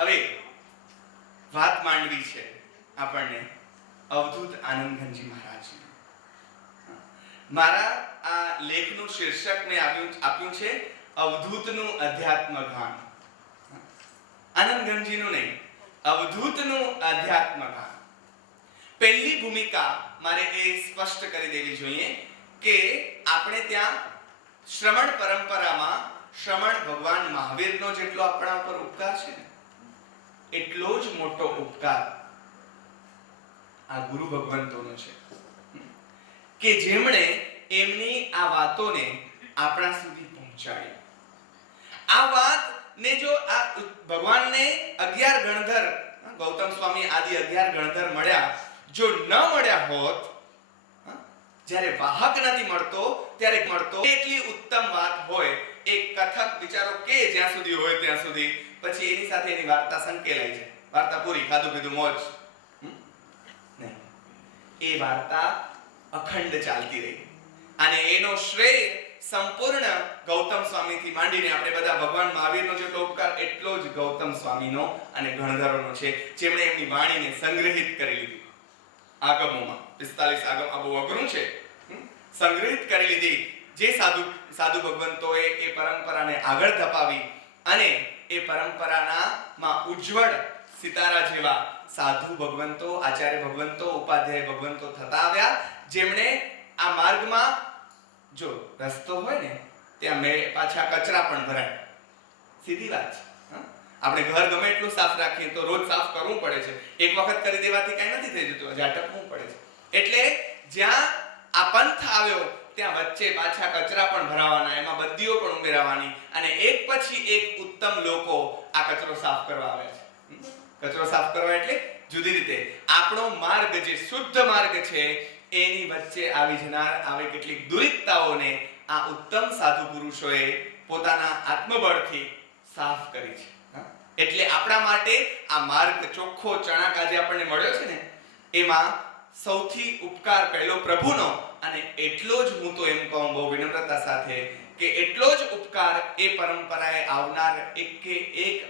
હવે વાત માંડવી છે આપણને અવધૂત આનંદઘનજી મહારાજની. મારા આ લેખનું શીર્ષક મેં આપ્યું છે અવધૂતનું અધ્યાત્મ ગાન. આનંદઘનજીનું નહીં, અવધૂતનું અધ્યાત્મ ગાન. પહેલી ભૂમિકા મારે એ સ્પષ્ટ કરી દેવી જોઈએ કે આપણે ત્યાં શ્રમણ પરંપરામાં શ્રમણ ભગવાન મહાવીરનો જેટલો આપણા ઉપર ઉપકાર છે એટલો જ મોટો ઉપકાર આ ગુરુ ભગવંતોનો છે કે જેમણે એમની આ વાતોને આપણા સુધી પહોંચાડી. આ વાત ને જો આ ભગવાનને 11 ગણધર ગૌતમ સ્વામી આદિ 11 ગણધર મળ્યા, જો ન મળ્યા હોત, જ્યારે વાહક નથી મળતો ત્યારે મળતો એટલી ઉત્તમ વાત હોય. એક કથક વિચારો કે જ્યાં સુધી હોય ત્યાં સુધી, પછી એની સાથે એની વાર્તા સંકેલાઈ જાય, વાર્તા પૂરી, ખાધું પીધું મોજ. નહીં, એ વાર્તા અખંડ ચાલતી રહી અને એનો શ્રેય સંપૂર્ણ ગૌતમ સ્વામીથી માંડીને આપણે બધા ભગવાન મહાવીરનો જેટલો ઉપકાર એટલો જ ગૌતમ સ્વામીનો અને ગણધરોનો છે, જેમણે એમની વાણીને સંગ્રહિત કરી લીધી આગમોમાં. 45 આગમ આ બહુ અઘરું છે, સંગ્રહિત કરી લીધી. જે સાધુ ભગવંતોએ એ પરંપરાને આગળ ધપાવી અને એ પરંપરામાં ઉજ્જવળ સિતારા જેવા સાધુ ભગવંતો, આચાર્ય ભગવંતો, ઉપાધ્યાય ભગવંતો થતા આવ્યા, જેમણે આ માર્ગમાં જો રસ્તો હોય ને ત્યાં પાછા કચરા પણ ભરાય. સીધી વાત છે. આપણે ઘર ગમે એટલું સાફ રાખીએ તો રોજ સાફ કરવું પડે છે. એક વખત કરી દેવાથી કઈ નથી થઈ જતું, ઝાટકવું પડે છે. એટલે જ્યાં આ પંથ આવ્યો ત્યાં વચ્ચે પાછા કચરા પણ ભરાવાના, એમાં બદ્દીઓ પણ ઉમેરવાની અને એક પછી એક ઉત્તમ લોકો આ કચરો સાફ કરવા આવે છે. કચરો સાફ કરવા એટલે જુદી રીતે આપણો માર્ગ જે શુદ્ધ માર્ગ છે એની વચ્ચે આવી જનાર આવે કેટલીક દુરિતતાઓને આ ઉત્તમ સાધુ પુરુષોએ પોતાના આત્મબળથી સાફ કરી છે. એટલે આપણા માટે આ માર્ગ ચોખ્ખો ચણાક આજે આપણને મળ્યો છે ને, એમાં સૌથી ઉપકાર પહેલો પ્રભુનો, અને એટલો જ હું તો એમ કહું બહુ વિનમ્રતા સાથે કે એટલો જ ઉપકાર એ પરંપરાએ આવનાર એક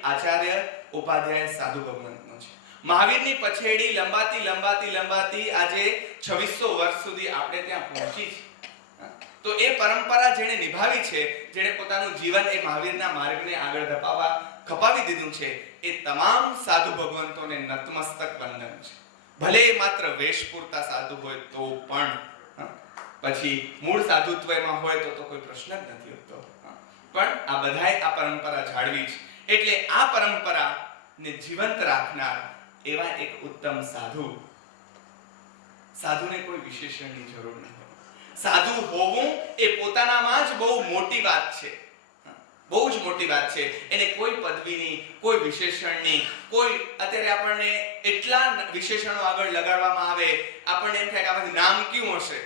આચાર્ય ઉપાધ્યાય સાધુ ભગવંતનો છે. મહાવીરની પછેડી લંબાતી આજે 2600 વર્ષ સુધી આપણે ત્યાં પહોંચી છે. તો એ પરંપરા જેણે નિભાવી છે, જેણે પોતાનું જીવન એ મહાવીરના માર્ગને આગળ ધપાવવા ખપાવી દીધું છે, એ તમામ સાધુ ભગવંતોને નતમસ્તક વંદન છે. ભલે માત્ર વેશ પૂરતા સાધુ હોય તો પણ, પછી મૂળ સાધુત્વ એમાં હોય તો કોઈ પ્રશ્ન જ નથી હોતો. પણ આ બધાએ આ પરંપરા જાળવી છે. એટલે આ પરંપરાને જીવંત રાખનાર એવા એક ઉત્તમ સાધુને કોઈ વિશેષણની જરૂર નથી. સાધુ હોવું એ પોતાનામાં જ બહુ મોટી વાત છે, બહુ જ મોટી વાત છે. એને કોઈ પદવીની, કોઈ વિશેષણની, કોઈ અત્યારે આપણને એટલા વિશેષણો આગળ લગાડવામાં આવે, આપણને એમ થાય કે આમાંથી નામ કયું હશે.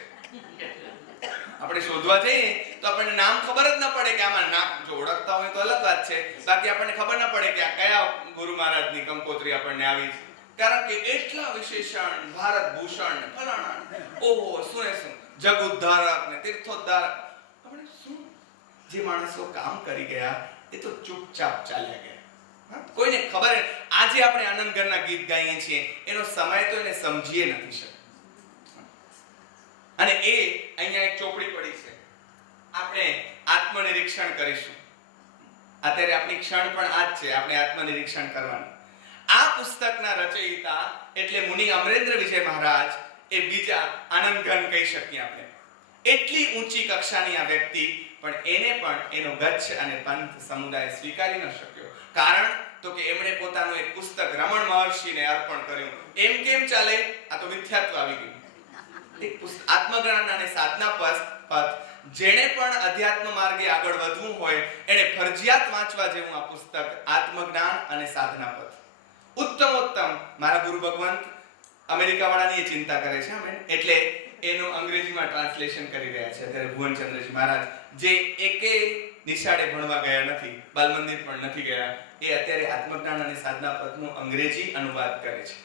આપણે શોધવા જઈએ તો આપણને નામ ખબર જ ન પડે કે આમાં નામ, જો ઓળખતા હોય તો અલગ વાત છે, બાકી આપણને ખબર ન પડે કે આ કયા ગુરુ મહારાજની કંકોત્રી આપણને આવી છે. કારણ કે એટલા વિશેષણ, ભારત ભૂષણ, ફલાણા, ઓહો શું જગ ઉદ્ધારક ને તીર્થોદ્ધારક. આપણે શું, જે માણસો કામ કરી ગયા એ તો ચૂપચાપ ચાલ્યા ગયા. કોઈને ખબર, આજે આપણે આનંદગરના ગીત ગાઈએ છીએ, એનો સમય તો એને સમજીએ નથી શકતા. અને એ અહીંયા એક ચોપડી પડી છે, આપણે આત્મનિરીક્ષણ કરીશું. અત્યારે આપણી ક્ષણ પણ આ જ છે, આપણે આત્મનિરીક્ષણ કરવાનું. આ પુસ્તકના રચયિતા એટલે મુનિ અમરેન્દ્ર વિજય મહારાજ એ બીજા આનંદઘન કહી શકીએ આપણે. એટલી ઊંચી કક્ષાની આ વ્યક્તિ, પણ એને પણ એનો ગચ્છ અને પંથ સમુદાય સ્વીકારી ન શક્યો. કારણ તો કે એમણે પોતાનું એક પુસ્તક રમણ મહર્ષિને અર્પણ કર્યું. એમ કેમ ચાલે? આ તો મિથ્યાત્વ આવી ગયું. એક પુસ્તક આત્મજ્ઞાન અને સાધના પથ, જેણે પણ અધ્યાત્મ માર્ગે આગળ વધવું હોય એને ફરજિયાત વાંચવા જેવું આ પુસ્તક આત્મજ્ઞાન અને સાધના પથ. ઉત્તમોત્તમ મારા ગુરુ ભગવંત અમેરિકા વાળાની એ ચિંતા કરે છે, એટલે એનું અંગ્રેજીમાં ટ્રાન્સલેશન કરી રહ્યા છે અત્યારે ભુવનચંદ્રજી મહારાજ, જે એકે નિશાળે ભણવા ગયા નથી, બાલ મંદિર પણ નથી ગયા. એ અત્યારે આત્મજ્ઞાન અને સાધના પથનું અંગ્રેજી અનુવાદ કરે છે.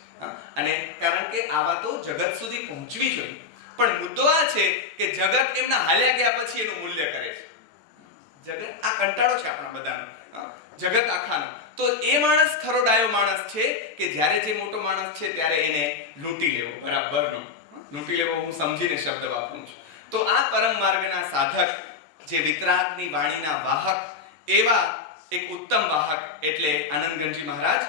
અને કારણ કે આ વાતો જગત સુધી પહોંચવી જોઈએ. પણ મુદ્દો આ છે કે જગત એમના હાલ્યા ગયા પછી એનું મૂલ્ય કરે છે. જગત આ કંટાળો છે આપણા બધાનો, જગત આખાનો. તો એ માણસ ખરો ડાયો માણસ છે કે જ્યારે જે મોટો માણસ છે ત્યારે એને લૂંટી લેવો, બરાબરનો લૂંટી લેવો હું સમજીને શબ્દ વાપરું છું. તો આ પરમ માર્ગના સાધક, જે વિતરાગની વાણીના વાહક, એવા એક ઉત્તમ વાહક એટલે આનંદગણજી મહારાજ.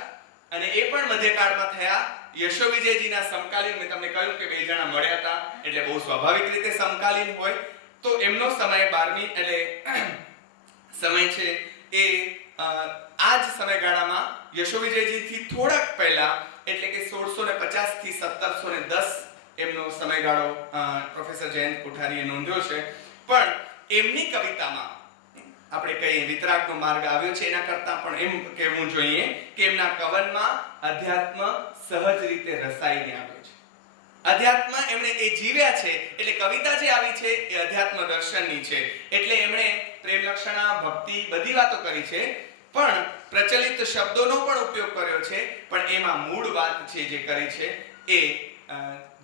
અને એ પણ મધ્યકાળમાં થયા. યશો વિજયજીના સમકાલીન, મેં તમને કહ્યું કે બે જણા મળ્યા હતા એટલે બહુ સ્વાભાવિક રીતે સમકાલીન હોય. તો એમનો સમય 12મી એટલે સમય છે એ આ જ સમયગાળામાં યશો વિજયજીથી થોડાક પહેલા એટલે કે 1650 થી 1710 એમનો સમયગાળો પ્રોફેસર જયંત કોઠારીએ નોંધ્યો છે. પણ એમની કવિતામાં આપણે કહીએ વિતરાગનો માર્ગ આવ્યો છે એના કરતા પણ એમ કહેવું જોઈએ કે એમના કવનમાં અધ્યાત્મ સહજ રીતે રસાઈને આવ્યો છે. અધ્યાત્મ એમણે એ જીવ્યા છે એટલે કવિતા જે આવી છે એ અધ્યાત્મ દર્શનની છે. એટલે એમણે પ્રેમ લક્ષણા, ભક્તિ બધી વાતો કરી છે, પણ પ્રચલિત શબ્દોનો પણ ઉપયોગ કર્યો છે. પણ એમાં મૂળ વાત છે જે કરી છે એ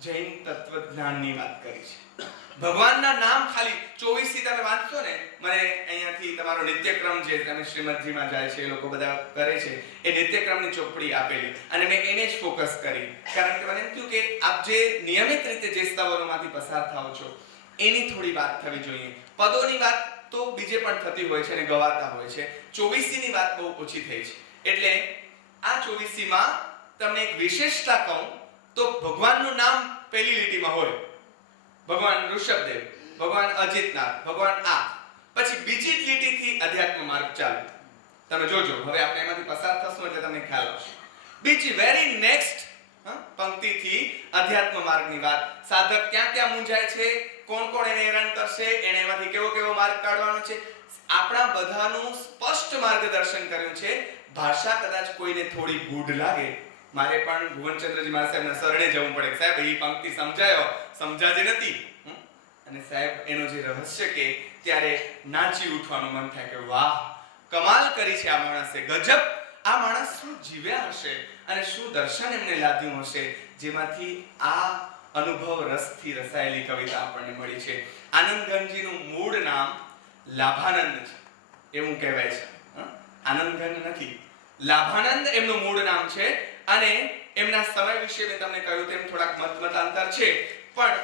જૈન તત્વજ્ઞાનની વાત કરી છે. ભગવાનના નામ ખાલી 24 થી તમે વાંચશો ને, મને અહીંયાથી તમારો નિત્યક્રમ જે તમે શ્રીમદજીમાં જાય છે એ લોકો બધા કરે છે એ નિત્યક્રમની ચોપડી આપેલી અને મેં એને જ ફોકસ કરી. કારણ કે મને એમ થયું કે આપ જે નિયમિત રીતે જે સ્થળોમાંથી પસાર થાઓ છો એની થોડી વાત થવી જોઈએ. પદોની વાત તો બીજે પણ થતી હોય છે અને ગવાતા હોય છે. 24 ની વાત બહુ ઓછી થઈ છે. એટલે આ 24 માં તમને એક વિશેષતા કહું તો ભગવાનનું નામ પહેલી લીટીમાં હોય, ભગવાન ઋષભદેવ, ભગવાન અજિતનાથ, ભગવાન આ, પછી બીજી જ લીટીથી અધ્યાત્મ માર્ગ ચાલુ. તમે જોજો, હવે આપણે એમાંથી પસાર થશું એટલે તમને ખ્યાલ આવશે. બીજી વેરી નેક્સ્ટ પંક્તિથી અધ્યાત્મ માર્ગની વાત. સાધક ક્યાં ક્યાં મૂંઝાય છે, કોણ કોણ એને હેરાન કરશે, એને એમાંથી કેવો કેવો માર્ગ કાઢવાનો છે, આપણા બધાનું સ્પષ્ટ માર્ગદર્શન કર્યું છે. ભાષા કદાચ કોઈને થોડી ગૂઢ લાગે, મારે પણ ભુવનચંદ્રજી મહારાજ સાહેબના શરણે જવું પડે. સાહેબ એ પંક્તિ સમજાયો, સમજાજી નથી. અને સાહેબ એનો જે રહસ્ય કે ત્યારે નાચી ઉઠવાનું મન થાય કે વાહ, કમાલ કરી છે આ માણસે, ગજબ. આ માણસ શું જીવ્યા હશે અને શું દર્શન એમને લાદ્યું હશે, જેમાંથી આ અનુભવ રસથી રસાયેલી કવિતા આપણને મળી છે. આનંદગણજીનું મૂળ નામ લાભાનંદ છે એવું કહેવાય છે. આનંદગણ નથી, લાભાનંદ એમનું મૂળ નામ છે. અને એમના સમય વિશે મેં તમને કહ્યું તેમ થોડાક મતાંતર છે, પણ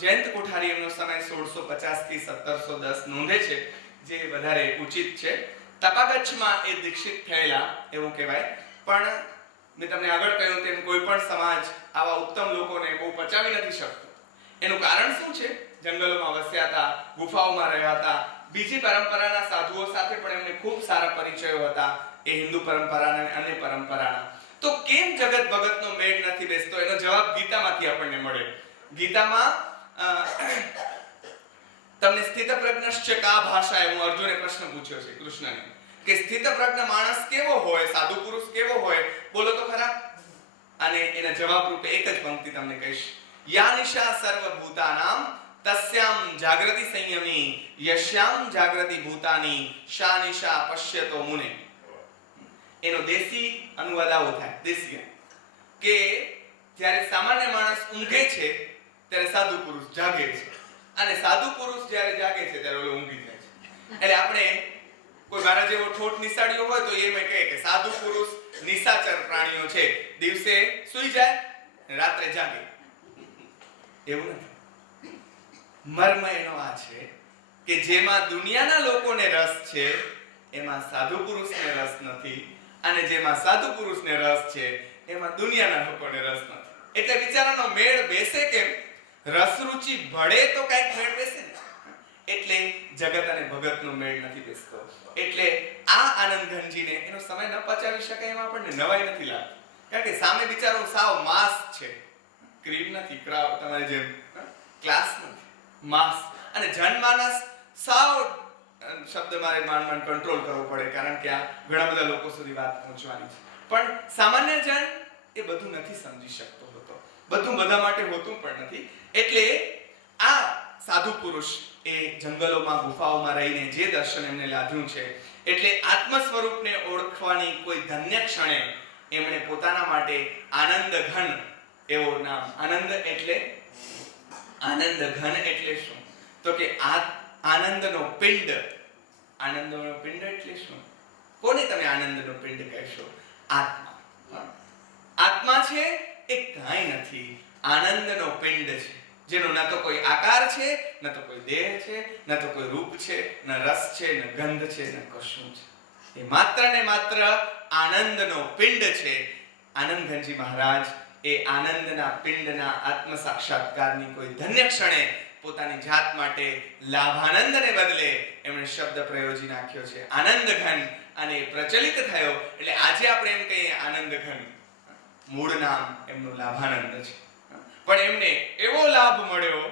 જયંત કોઠારી એમનો સમય 1650 થી 1710 નોંધે છે, જે વધારે ઉચિત છે. તપાગચ્છમાં એ દીક્ષિત થયેલા એવું કહેવાય. પણ મેં તમને આગળ કહ્યું તેમ કોઈ પણ સમાજ આવા ઉત્તમ લોકોને બહુ પચાવી નથી શકતો. એનું કારણ શું છે? જંગલોમાં વસ્યા હતા, ગુફાઓમાં રહ્યા હતા, બીજી પરંપરાના સાધુઓ સાથે પણ એમને ખૂબ સારા પરિચયો હતા, એ હિન્દુ પરંપરાના અને અન્ય પરંપરાના. તો કેમ જગત ભગતનો મેળ નથી બેસતો? એનો જવાબ ગીતામાંથી આપણને મળે. ગીતામાં તમને સ્થિતપ્રજ્ઞશ્ચ કા ભાષા એવું અર્જુને પ્રશ્ન પૂછ્યો છે કૃષ્ણને કે સ્થિતપ્રજ્ઞ માણસ કેવો હોય, સાધુ પુરુષ કેવો હોય, બોલો તો ખરા. અને એના જવાબ રૂપે એક જ પંક્તિ તમને કહીશ. યા નિશા સર્વભૂતાનામ તસ્યામ જાગૃતિ સંયમી યશ્યામ જાગૃતિ ભૂતાની શા નિશા પશ્યતો મુને. એનો દેશી અનુવાદ આવો થાય, દેશી કે જ્યારે સામાન્ય માણસ ઊંઘે છે ત્યારે સાધુ પુરુષ જાગે છે, અને સાધુ પુરુષ જ્યારે જાગે છે ત્યારે ઓલો ઊંઘી જાય છે. એટલે આપણે કોઈ મારા જેવો ઠોઠ નિસાડ્યો હોય તો એમ કહે કે સાધુ પુરુષ નિશાચર પ્રાણીઓ છે, દિવસે સૂઈ જાય રાત્રે જાગે. એવું નથી. મર્મ એનો આ છે કે જેમાં દુનિયાના લોકોને રસ છે એમાં સાધુ પુરુષને રસ નથી, અને જેમાં સાધુ પુરુષને રસ છે એમાં દુનિયાના લોકોને રસ નથી. એટલે બિચારાનો મેળ બેસે કેમ? રસ રુચિ ભળે તો કઈક મેળ બેસે ને. એટલે જગત અને ભગતનો મેળ નથી બેસતો. એટલે આ આનંદઘનજીને એનો સમય ન પચાવી શકાય એમાં આપણને નવાઈ નથી લાગતી. કારણ કે સામે બિચારો સાવ માસ છે, ક્રીમ નથી, ક્રાવ તમારે જેમ ક્લાસ નથી, માસ. અને જનમાનસ સાવ શબ્દ મારે માંડ કંટ્રોલ કરવો પડે, કારણ કે આ ઘણા બધા લોકો સુધી વાત પહોંચવાની છે. પણ સામાન્ય જન એ બધું નથી સમજી શકતો હોતો, બધું બધા માટે હોતું પણ નથી. એટલે આ સાધુ પુરુષ એ જંગલોમાં ગુફાઓમાં રહીને જે દર્શન એમને લાદ્યું છે, એટલે આત્મ સ્વરૂપને ઓળખવાની કોઈ ધન્ય ક્ષણે એમણે પોતાના માટે આનંદ ઘન એવો નામ. આનંદ એટલે શું? તો કે આનંદનો પિંડ. આનંદનો પિંડ એટલે શું? કોને તમે આનંદનો પિંડ કહેશો? આત્મા. આત્મા છે એ કાંઈ નથી, આનંદનો પિંડ છે, જેનો ન તો કોઈ આકાર છે, ન તો કોઈ દેહ છે, ન તો કોઈ રૂપ છે, ન રસ છે, ન ગંધ છે, ન કશું છે. એ માત્ર ને માત્ર આનંદનો પિંડ છે. આનંદ ઘનજી મહારાજ એ આનંદના પિંડના આત્મ સાક્ષાત્કારની કોઈ ધન્ય ક્ષણે પોતાની જાત માટે લાભાનંદને બદલે એમણે શબ્દ પ્રયોજી નાખ્યો છે આનંદ ઘન, અને પ્રચલિત થયો. એટલે આજે આપણે એમ કહીએ આનંદ ઘન, મૂળ નામ એમનું લાભાનંદ છે. પણ એમને એવો લાભ મળ્યો,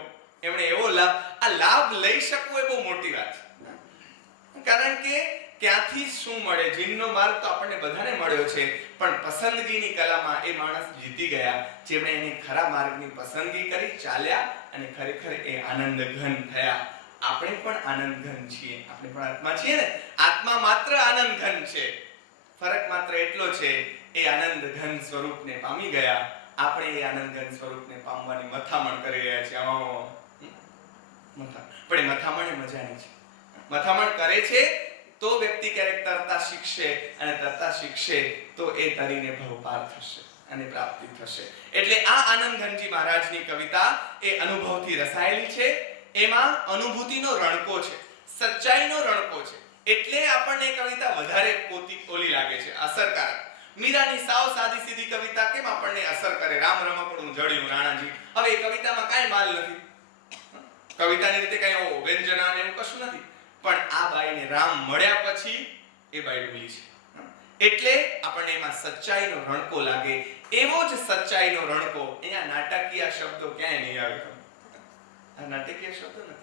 એમણે એવો લાભ, આ લાભ લઈ શકવો એ બહુ મોટી વાત છે. કારણ કે ક્યાંથી શું મળે, જીનનો માર્ગ તો આપણને બધાને મળ્યો છે, પણ પસંદગીની કલામાં એ માણસ જીતી ગયા, જેમણે એની ખરા માર્ગની પસંદગી કરી, ચાલ્યા અને ખરેખર એ આનંદ ઘન થયા. આપણે પણ આનંદ ઘન છીએ, આપણે પણ આત્મા છીએ ને. આત્મા માત્ર આનંદ ઘન છે, ફરક માત્ર એટલો છે એ આનંદ ઘન સ્વરૂપને પામી ગયા, આપણે એ આનંદ ઘન સ્વરૂપને પામવાની મથામણ કરી રહ્યા છીએ. પણ એ મથામણ એ મજાની છે. મથામણ કરે છે તો વ્યક્તિ ક્યારેક તરતા શીખશે, અને તરતા શીખશે તો એ તરીને ભવપાર થશે અને પ્રાપ્તિ થશે. એટલે આ આનંદ ઘનજી મહારાજની કવિતા એ અનુભવથી રસાયેલી છે. એમાં અનુભૂતિનો રણકો છે, સચ્ચાઈનો રણકો છે. એટલે આપણને કવિતા વધારે ઓલી લાગે છે, અસરકારક. મીરાની સાવ સાદી સીધી કવિતા કેમ આપણને અસર કરે? રામ રમકડું જડ્યું રાણાજી. હવે એ કવિતામાં કાંઈ માલ નથી, કવિતાની રીતે કાંઈ વ્યંજના ને એવું કશું નથી. પણ આ બાઈને રામ મળ્યા પછી એ બાઈ ભૂલી છે. એટલે આપણને એમાં સચ્ચાઈનો રણકો લાગે. એવો જ સચ્ચાઈનો રણકો અહીંયા નાટકીય શબ્દો ક્યાંય નહીં આવે. આ નાટકીય શબ્દો નથી,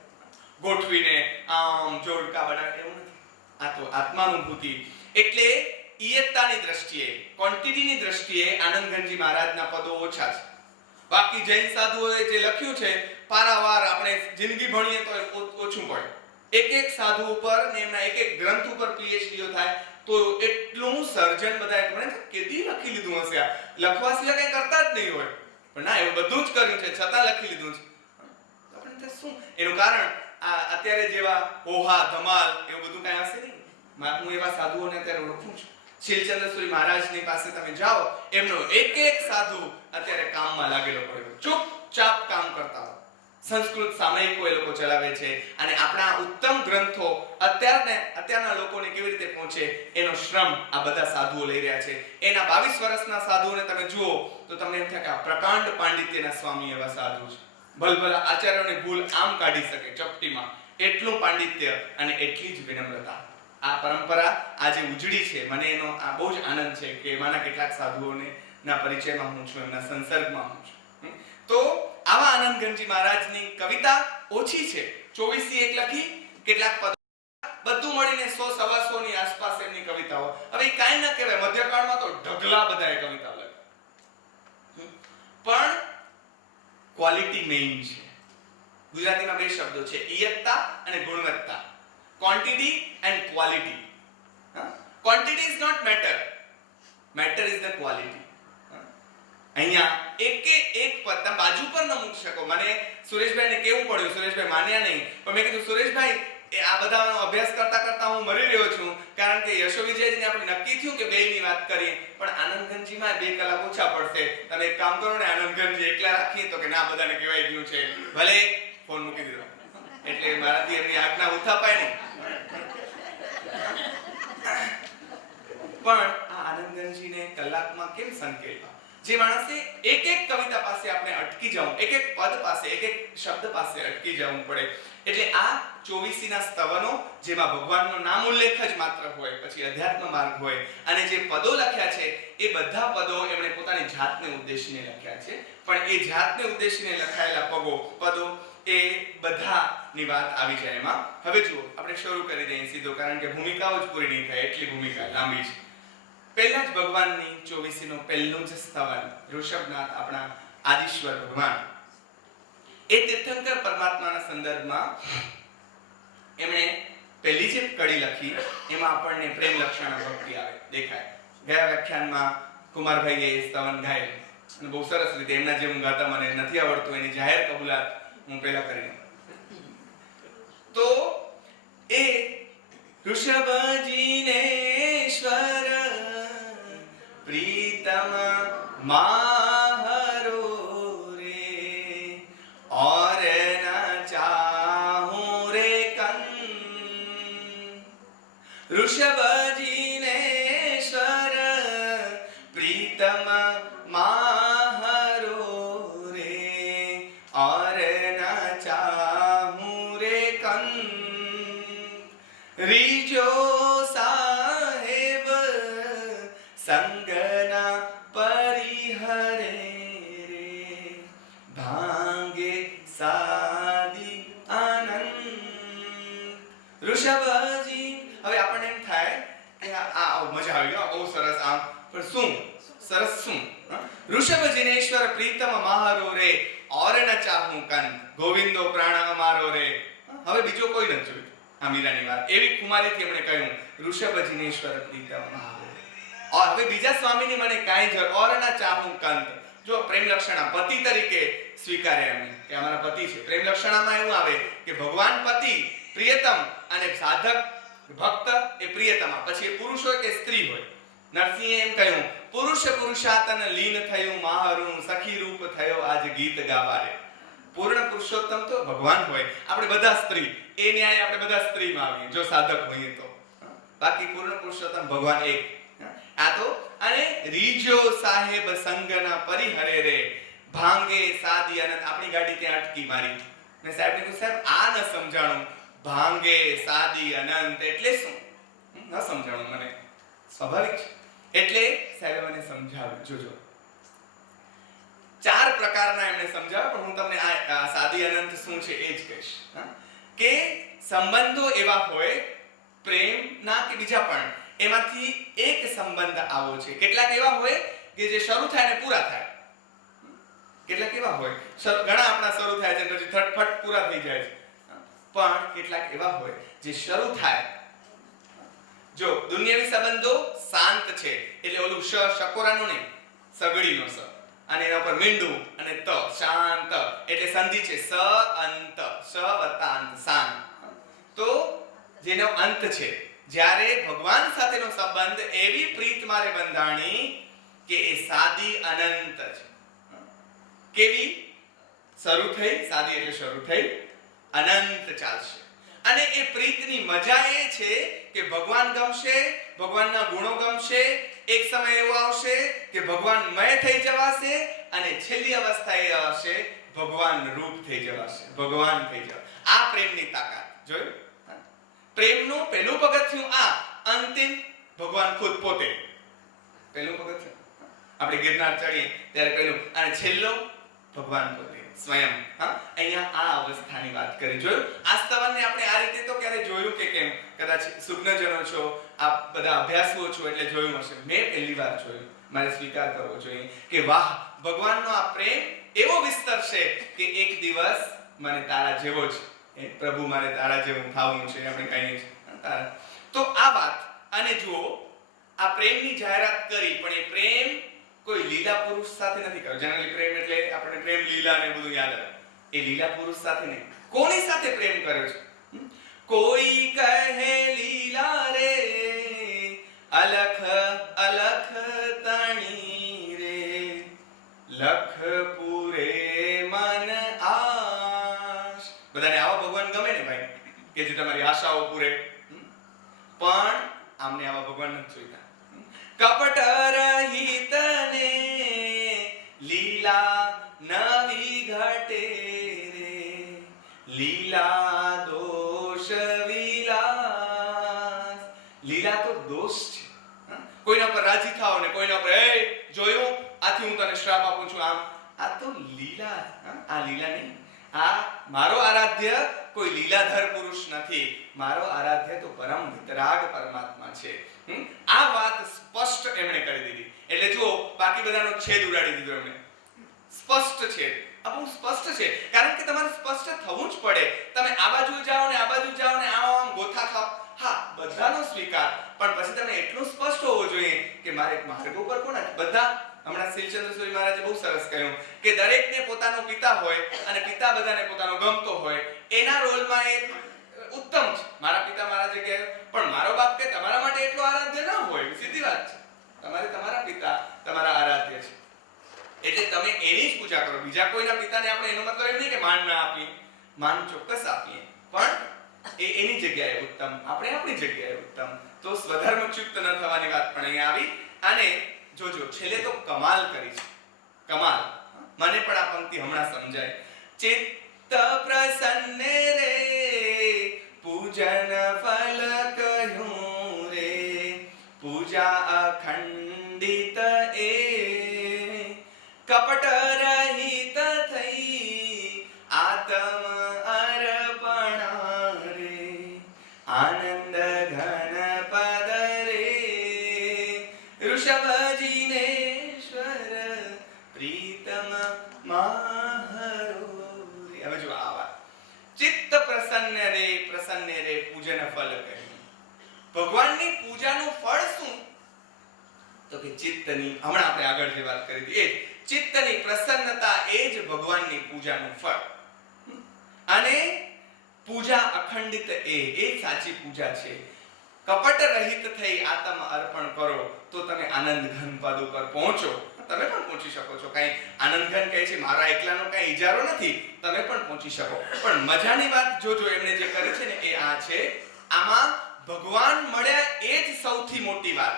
ગોઠવીને આમ જોડકા બનાવે એવું નથી. આ તો આત્માનુભૂતિ. એટલે ઈયત્તાની દ્રષ્ટિએ, ક્વોન્ટિટીની દ્રષ્ટિએ આનંદ ઘનજી મહારાજના પદો ઓછા છે. બાકી જૈન સાધુઓએ જે લખ્યું છે પારાવાર આપણે જિંદગી ભણીએ તો ઓછું પડે. એક એક સાધુ ઉપર ને એમના એક એક ગ્રંથ ઉપર પીએચડીઓ થાય તો એટલું સર્જન બધા મને કેદી લખી લીધું હશે. આ લખવા સિવાય કઈ કરતા જ નહીં હોય, પણ ના એવું બધું જ કર્યું છે છતાં લખી લીધું છે. આપણે શું એનું કારણ? આ અત્યારે જેવા ઓહા ધમાલ એવું બધું કઈ હશે નહીં. હું એવા સાધુઓને અત્યારે ઓળખું છું. શીલચંદ્રસુરી મહારાજની પાસે તમે જાઓ, એમનો એક એક સાધુ અત્યારે કામમાં લાગેલો પડ્યો, ચૂપચાપ કામ કરતા હોય. સંસ્કૃત સામયિકો એ લોકો ચલાવે છે, અને આપણા ઉત્તમ ગ્રંથો અત્યારના લોકોને કેવી રીતે પહોંચે એનો શ્રમ આ બધા સાધુઓ લઈ રહ્યા છે. એના 22 વર્ષના સાધુઓને તમે જુઓ તો તમને એમ થાય કે આ પ્રકાંડ પાંડિત્યના સ્વામી એવા સાધુ છે. ભલભલા આચાર્યોની ભૂલ આમ કાઢી શકે ચપટીમાં, એટલું પાંડિત્ય અને એટલી જ વિનમ્રતા. આ પરંપરા આજે ઉજળી છે. મને એનો આ બહુ જ આનંદ છે કે એમાંના કેટલાક સાધુઓને ના પરિચયમાં હું છું, એમના સંસર્ગમાં હું છું. તો આવા આનંદ ઘનજી મહારાજની કવિતા ઓછી છે. 24 એક લખી, કેટલાક પદો, બધું મળીને 100-125 ની આસપાસ એમની કવિતાઓ. હવે એ કાંઈ ન કહેવાય, મધ્યકાળમાં તો ઢગલા બધાએ કવિતા લખી, પણ ક્વોલિટી મેઇન છે. ગુજરાતીમાં બે શબ્દો છે, ઈયત્તા અને ગુણવત્તા. Quantity and quality. Quantity is not matter, matter is the quality. અહીંયા એક પદ તમે બાજુ પર ન મૂકી શકો. મને સુરેશભાઈને કેવું પડ્યું, સુરેશભાઈ માન્યા નહીં, પણ મેં કીધું સુરેશભાઈ આ બધાનો અભ્યાસ કરતા કરતા હું મરી રહ્યો છું, કારણ કે યશો વિજયજીને આપણે નક્કી થયું કે બેયની વાત કરીએ, પણ આનંદ ઘનજીમાં 2 કલાક ઓછા પડશે. તમે એક કામ કરો ને, આનંદ ઘનજી એકલા રાખીએ તો કે ના બધાને કહેવાય ગયું છે, ભલે ફોન મૂકી દીધો. એટલે મારાથી એમની આજ્ઞા ઉથાપાય નહીં. પણ આ આનંદ ઘનજીને કલાકમાં કેમ સંકેલવા? જે માણસે એક એક કવિતા પાસે આપણે અટકી જવું, એક એક પદ પાસે, એક એક શબ્દ પાસે અટકી જવું પડે. એટલે આ 24 ના સ્તવનો જેમાં ભગવાનનો નામ ઉલ્લેખ જ માત્ર હોય, પછી અધ્યાત્મ માર્ગ હોય, અને જે પદો લખ્યા છે એ બધા પદો એમણે પોતાની જાતને ઉદ્દેશીને લખ્યા છે. પણ એ જાતને ઉદ્દેશીને લખાયેલા પદો એ બધાની વાત આવી જાય એમાં. હવે જુઓ, આપણે શરૂ કરી દઈએ સીધો, કારણ કે ભૂમિકાઓ જ પૂરી નહીં થાય એટલી ભૂમિકા લાંબી છે. પહેલા જ ભગવાનની 24 નું પહેલું જ સ્તવન, ઋષભનાથ આપણા આદિશ્વર ભગવાન, એ તીર્થંકર પરમાત્માના સંદર્ભમાં એમણે પહેલી જે કડી લખી એમાં આપણને પ્રેમ લક્ષણ ભક્તિ આવે દેખાય. ગયા વ્યાખ્યાનમાં કુમારભાઈએ સ્તવન ગાયેલું, અને બહુ સરસ રીતે એમના જેવું ગાતા મને નથી આવડતું, એની જાહેર કબૂલાત હું પહેલા કરી. તો એ ऋषभजिनेश्वर प्रीतम माहरो रे और न चाहूं रे कंद। ऋषभजिनेश्वर प्रीतम माहरो रे और न चाहूं रे कंद। રીજો સાહેબ સંગના પરિહરે રે ભાંગે સાદી આનંદ। ઋષભજી, હવે આપણને એમ થાય કે આ મજા આવી ગયો, બહુ સરસ, આમ પણ શું સરસ શું? ઋષભજીનેશ્વર પ્રીતમ માહરો રે ઓર ન ચાહું કંદ, ગોવિંદો પ્રાણ અમારો રે। હવે બીજો કોઈ નથી જોયું આ મીરાની વાત, એવી કુમારીથી એમણે કહ્યું ઋષભજીનેશ્વર પ્રીતમ માહરો। ઓર હવે બીજા સ્વામીની મને કાંઈ જરૂર ઓર ન ચાહું કંદ। જો પ્રેમ લક્ષણા પતિ તરીકે સ્વીકારે એમને કે અમારા પતિ છે। પ્રેમ લક્ષણામાં એવું આવે કે ભગવાન પતિ પ્રિયતમ અને સાધક ભક્ત એ પ્રિયતમા, પછી એ પુરુષ હોય કે સ્ત્રી હોય। નરસિંહે એમ કહ્યું પુરુષ પુરુષાતન લીન થયું માહરું, સખી રૂપ થયો આજ ગીત ગાવારે। પૂર્ણ પુરુષોત્તમ તો ભગવાન હોય, આપણે બધા સ્ત્રી, એ ન્યાય આપણે બધા સ્ત્રીમાં આવીએ જો સાધક હોઈએ તો, બાકી પૂર્ણ પુરુષોત્તમ ભગવાન એક। આ તો અને રીજો સાહેબ સંગના પરિહરે રે ભાંગે સાદી અનંત। આપણી ગાડી ત્યાં અટકી મારી, મેં સાહેબને કહ્યું સાહેબ આ ન સમજાણું, ભાંગે સાદી અનંત એટલે શું? ન સમજાણું મને, સ્વાભાવિક છે। એટલે સાહેબે મને સમજાવ્યું। જોજો ચાર પ્રકારના એમણે સમજાવ્યા, પણ હું તમને આ સાદી અનંત શું છે એ જ કહીશ કે સંબંધો એવા હોય પ્રેમના કે બીજા પણ, એમાંથી એક સંબંધ આવો છે। કેટલાક એવા હોય કે જે શરૂ થાય ને પૂરા થાય, કેટલાક એવા હોય ઘણા આપણા શરૂ થાય છે પછી થટફટ પૂરા થઈ જાય છે, પણ કેટલાક એવા હોય જે શરૂ થાય। જો દુનિયાવી સંબંધો શાંત છે એટલે ઓલું શકોરાનું નહીં, સગડીનો સ, અને એના ઉપર મીંડું અને ત, શાંત એટલે સંધિ છે સ અંત, સ વત્તા અંત, શાંત। તો જેનો અંત છે, જ્યારે ભગવાન સાથેનો સંબંધ એવી પ્રીત મારે બંધાણી કે એ સાદી અનંત છે। કેવી? શરૂ થઈ, સાદી એટલે શરૂ થઈ, અનંત ચાલશે। અને એ પ્રીતની મજા એ છે કે ભગવાન ગમશે, ભગવાનના ગુણો ગમશે, એક સમય એવો આવશે કે ભગવાન મય થઈ જવાશે, અને છેલ્લી અવસ્થા એ આવશે ભગવાન રૂપ થઈ જવાશે, ભગવાન થઈ જવાશે। આ પ્રેમની તાકાત જોયું? પ્રેમનું પહેલું પગથિયું આ, અંતિમ ભગવાન ખુદ પોતે। પહેલું પગથિયું આપણે ગિરનાર ચડીએ ત્યારે પહેલું, અને છેલ્લો ભગવાન પોતે સ્વયં। અહીંયા આ અવસ્થાની વાત કરી। જોયું? આ સ્તવનને આપણે આ રીતે તો ક્યારે જોયું કે કેમ? કદાચ સુગ્નજનો છો, આ બધા અભ્યાસુઓ છો એટલે જોયું હશે, મેં પહેલી વાર જોયું। મારે સ્વીકાર કરવો જોઈએ કે વાહ, ભગવાનનો આ પ્રેમ એવો વિસ્તરશે કે એક દિવસ મને તારા જેવો જ પ્રભુ, મારે તારા જેવું થવું છે, આપણે કહીએ છીએ તો આ વાત। અને જુઓ, આ પ્રેમની જાહેરાત કરી, પણ એ પ્રેમ કોઈ લીલા પુરુષ સાથે નથી કર્યો। જનરલી પ્રેમ એટલે આપણે પ્રેમ લીલા ને બધું યાદ આવે, એ લીલા પુરુષ સાથે નહીં, કોની સાથે પ્રેમ કર્યો છે? કોઈ કહે લીલા રે અલખ અલખ તણી રે લખ પૂરે મન આશ। બધાને આવા ભગવાન ગમે ને ભાઈ, કે જે તમારી આશાઓ પૂરે, પણ આમને આવા ભગવાન નથી જોઈતા। કપટ રહિત ને લીલા નવી ઘટે રે લીલા દોષ વિલાસ। લીલા તો દોષ છે, કોઈના પર રાજી થાવ ને કોઈના પર એ જોયું આથી હું તને શ્રાપ આપું છું, આમ આ તો લીલા। આ લીલા નહીં, આ મારો આરાધ્ય કોઈ લીલાધર પુરુષ નથી, મારો આરાધ્ય તો પરમ વિતરાગ પરમાત્મા છે। આ વાત સ્પષ્ટ એમણે કરી દીધી। એટલે જુઓ, બાકી બધાનો છેદ ઉડાડી દીધો એમણે, સ્પષ્ટ છે, આ બહુ સ્પષ્ટ છે, કારણ કે તમારે સ્પષ્ટ થવું જ પડે। તમે આ બાજુ જાઓ ને આ બાજુ જાઓ ને આમ ગોથા ખાઓ, હા બધાનો સ્વીકાર, પણ પછી તમે એટલું સ્પષ્ટ હોવું જોઈએ કે મારે માર્ગ ઉપર કોણ બધા। હમણાં શીલચંદ્ર સૂરી મહારાજે બહુ સરસ કહ્યું કે દરેકને પોતાનો પિતા હોય અને પિતા બધાને પોતાનો ગમતો હોય, એના રોલમાં એ ઉત્તમ છે। મારા પિતા મારા જગ્યાએ, પણ મારો બાપ કે તમારા માટે એટલો આરાધ્ય ન હોય, સીધી વાત છે. તમારે તમારા પિતા તમારા આરાધ્ય છે, એટલે તમે એની જ પૂજા કરો. બીજા કોઈના પિતાને આપણે એનો મતલબ એમ નહીં કે માન ના આપીએ, માન ચોક્કસ આપીએ, પણ એ એની જગ્યાએ ઉત્તમ, આપણે આપણી જગ્યાએ ઉત્તમ. તો સ્વધર્મચ્યુત ન થવાની વાત પણ અહીં આવી. અને જોજો છેલ્લે તો કમાલ કરી છે, કમાલ. મને પણ આ પંક્તિ હમણાં સમજાય. ચિત્ત પ્રસન્ન રે પૂજન ફલ કહ્યું રે, પૂજા અખંડિત એ કપટ રહિત થઈ આત્મ અર્પણ રે, આનંદ ઘન પદ રે ઋષભજીનેશ્વર પ્રીતમ માહરો રે. હવે જો આ વાત, ચિત્ત પ્રસન્ન રે, પ્રસન્ન રે પૂજન ફલ કહ્યું. ભગવાનની પૂજાનું ફળ શું? તો કે ચિત્તની, હમણાં આપણે આગળ જે વાત કરી હતી એ ચિત્તની પ્રસન્નતા એ જ ભગવાનની પૂજાનું ફળ. અને પૂજા અખંડિત એ સાચી પૂજા છે. કપટ રહિત થઈ આત્મ અર્પણ કરો તો તમે આનંદ ઘન પદ ઉપર પહોંચો. તમે પણ પહોંચી શકો છો. કઈ આનંદ ઘન કહે છે મારા એકલાનો કઈ ઇજારો નથી, તમે પણ પહોંચી શકો. પણ મજાની વાત જોજો એમણે જે કરી છે ને એ આ છે, આમાં ભગવાન મળ્યા એ જ સૌથી મોટી વાત.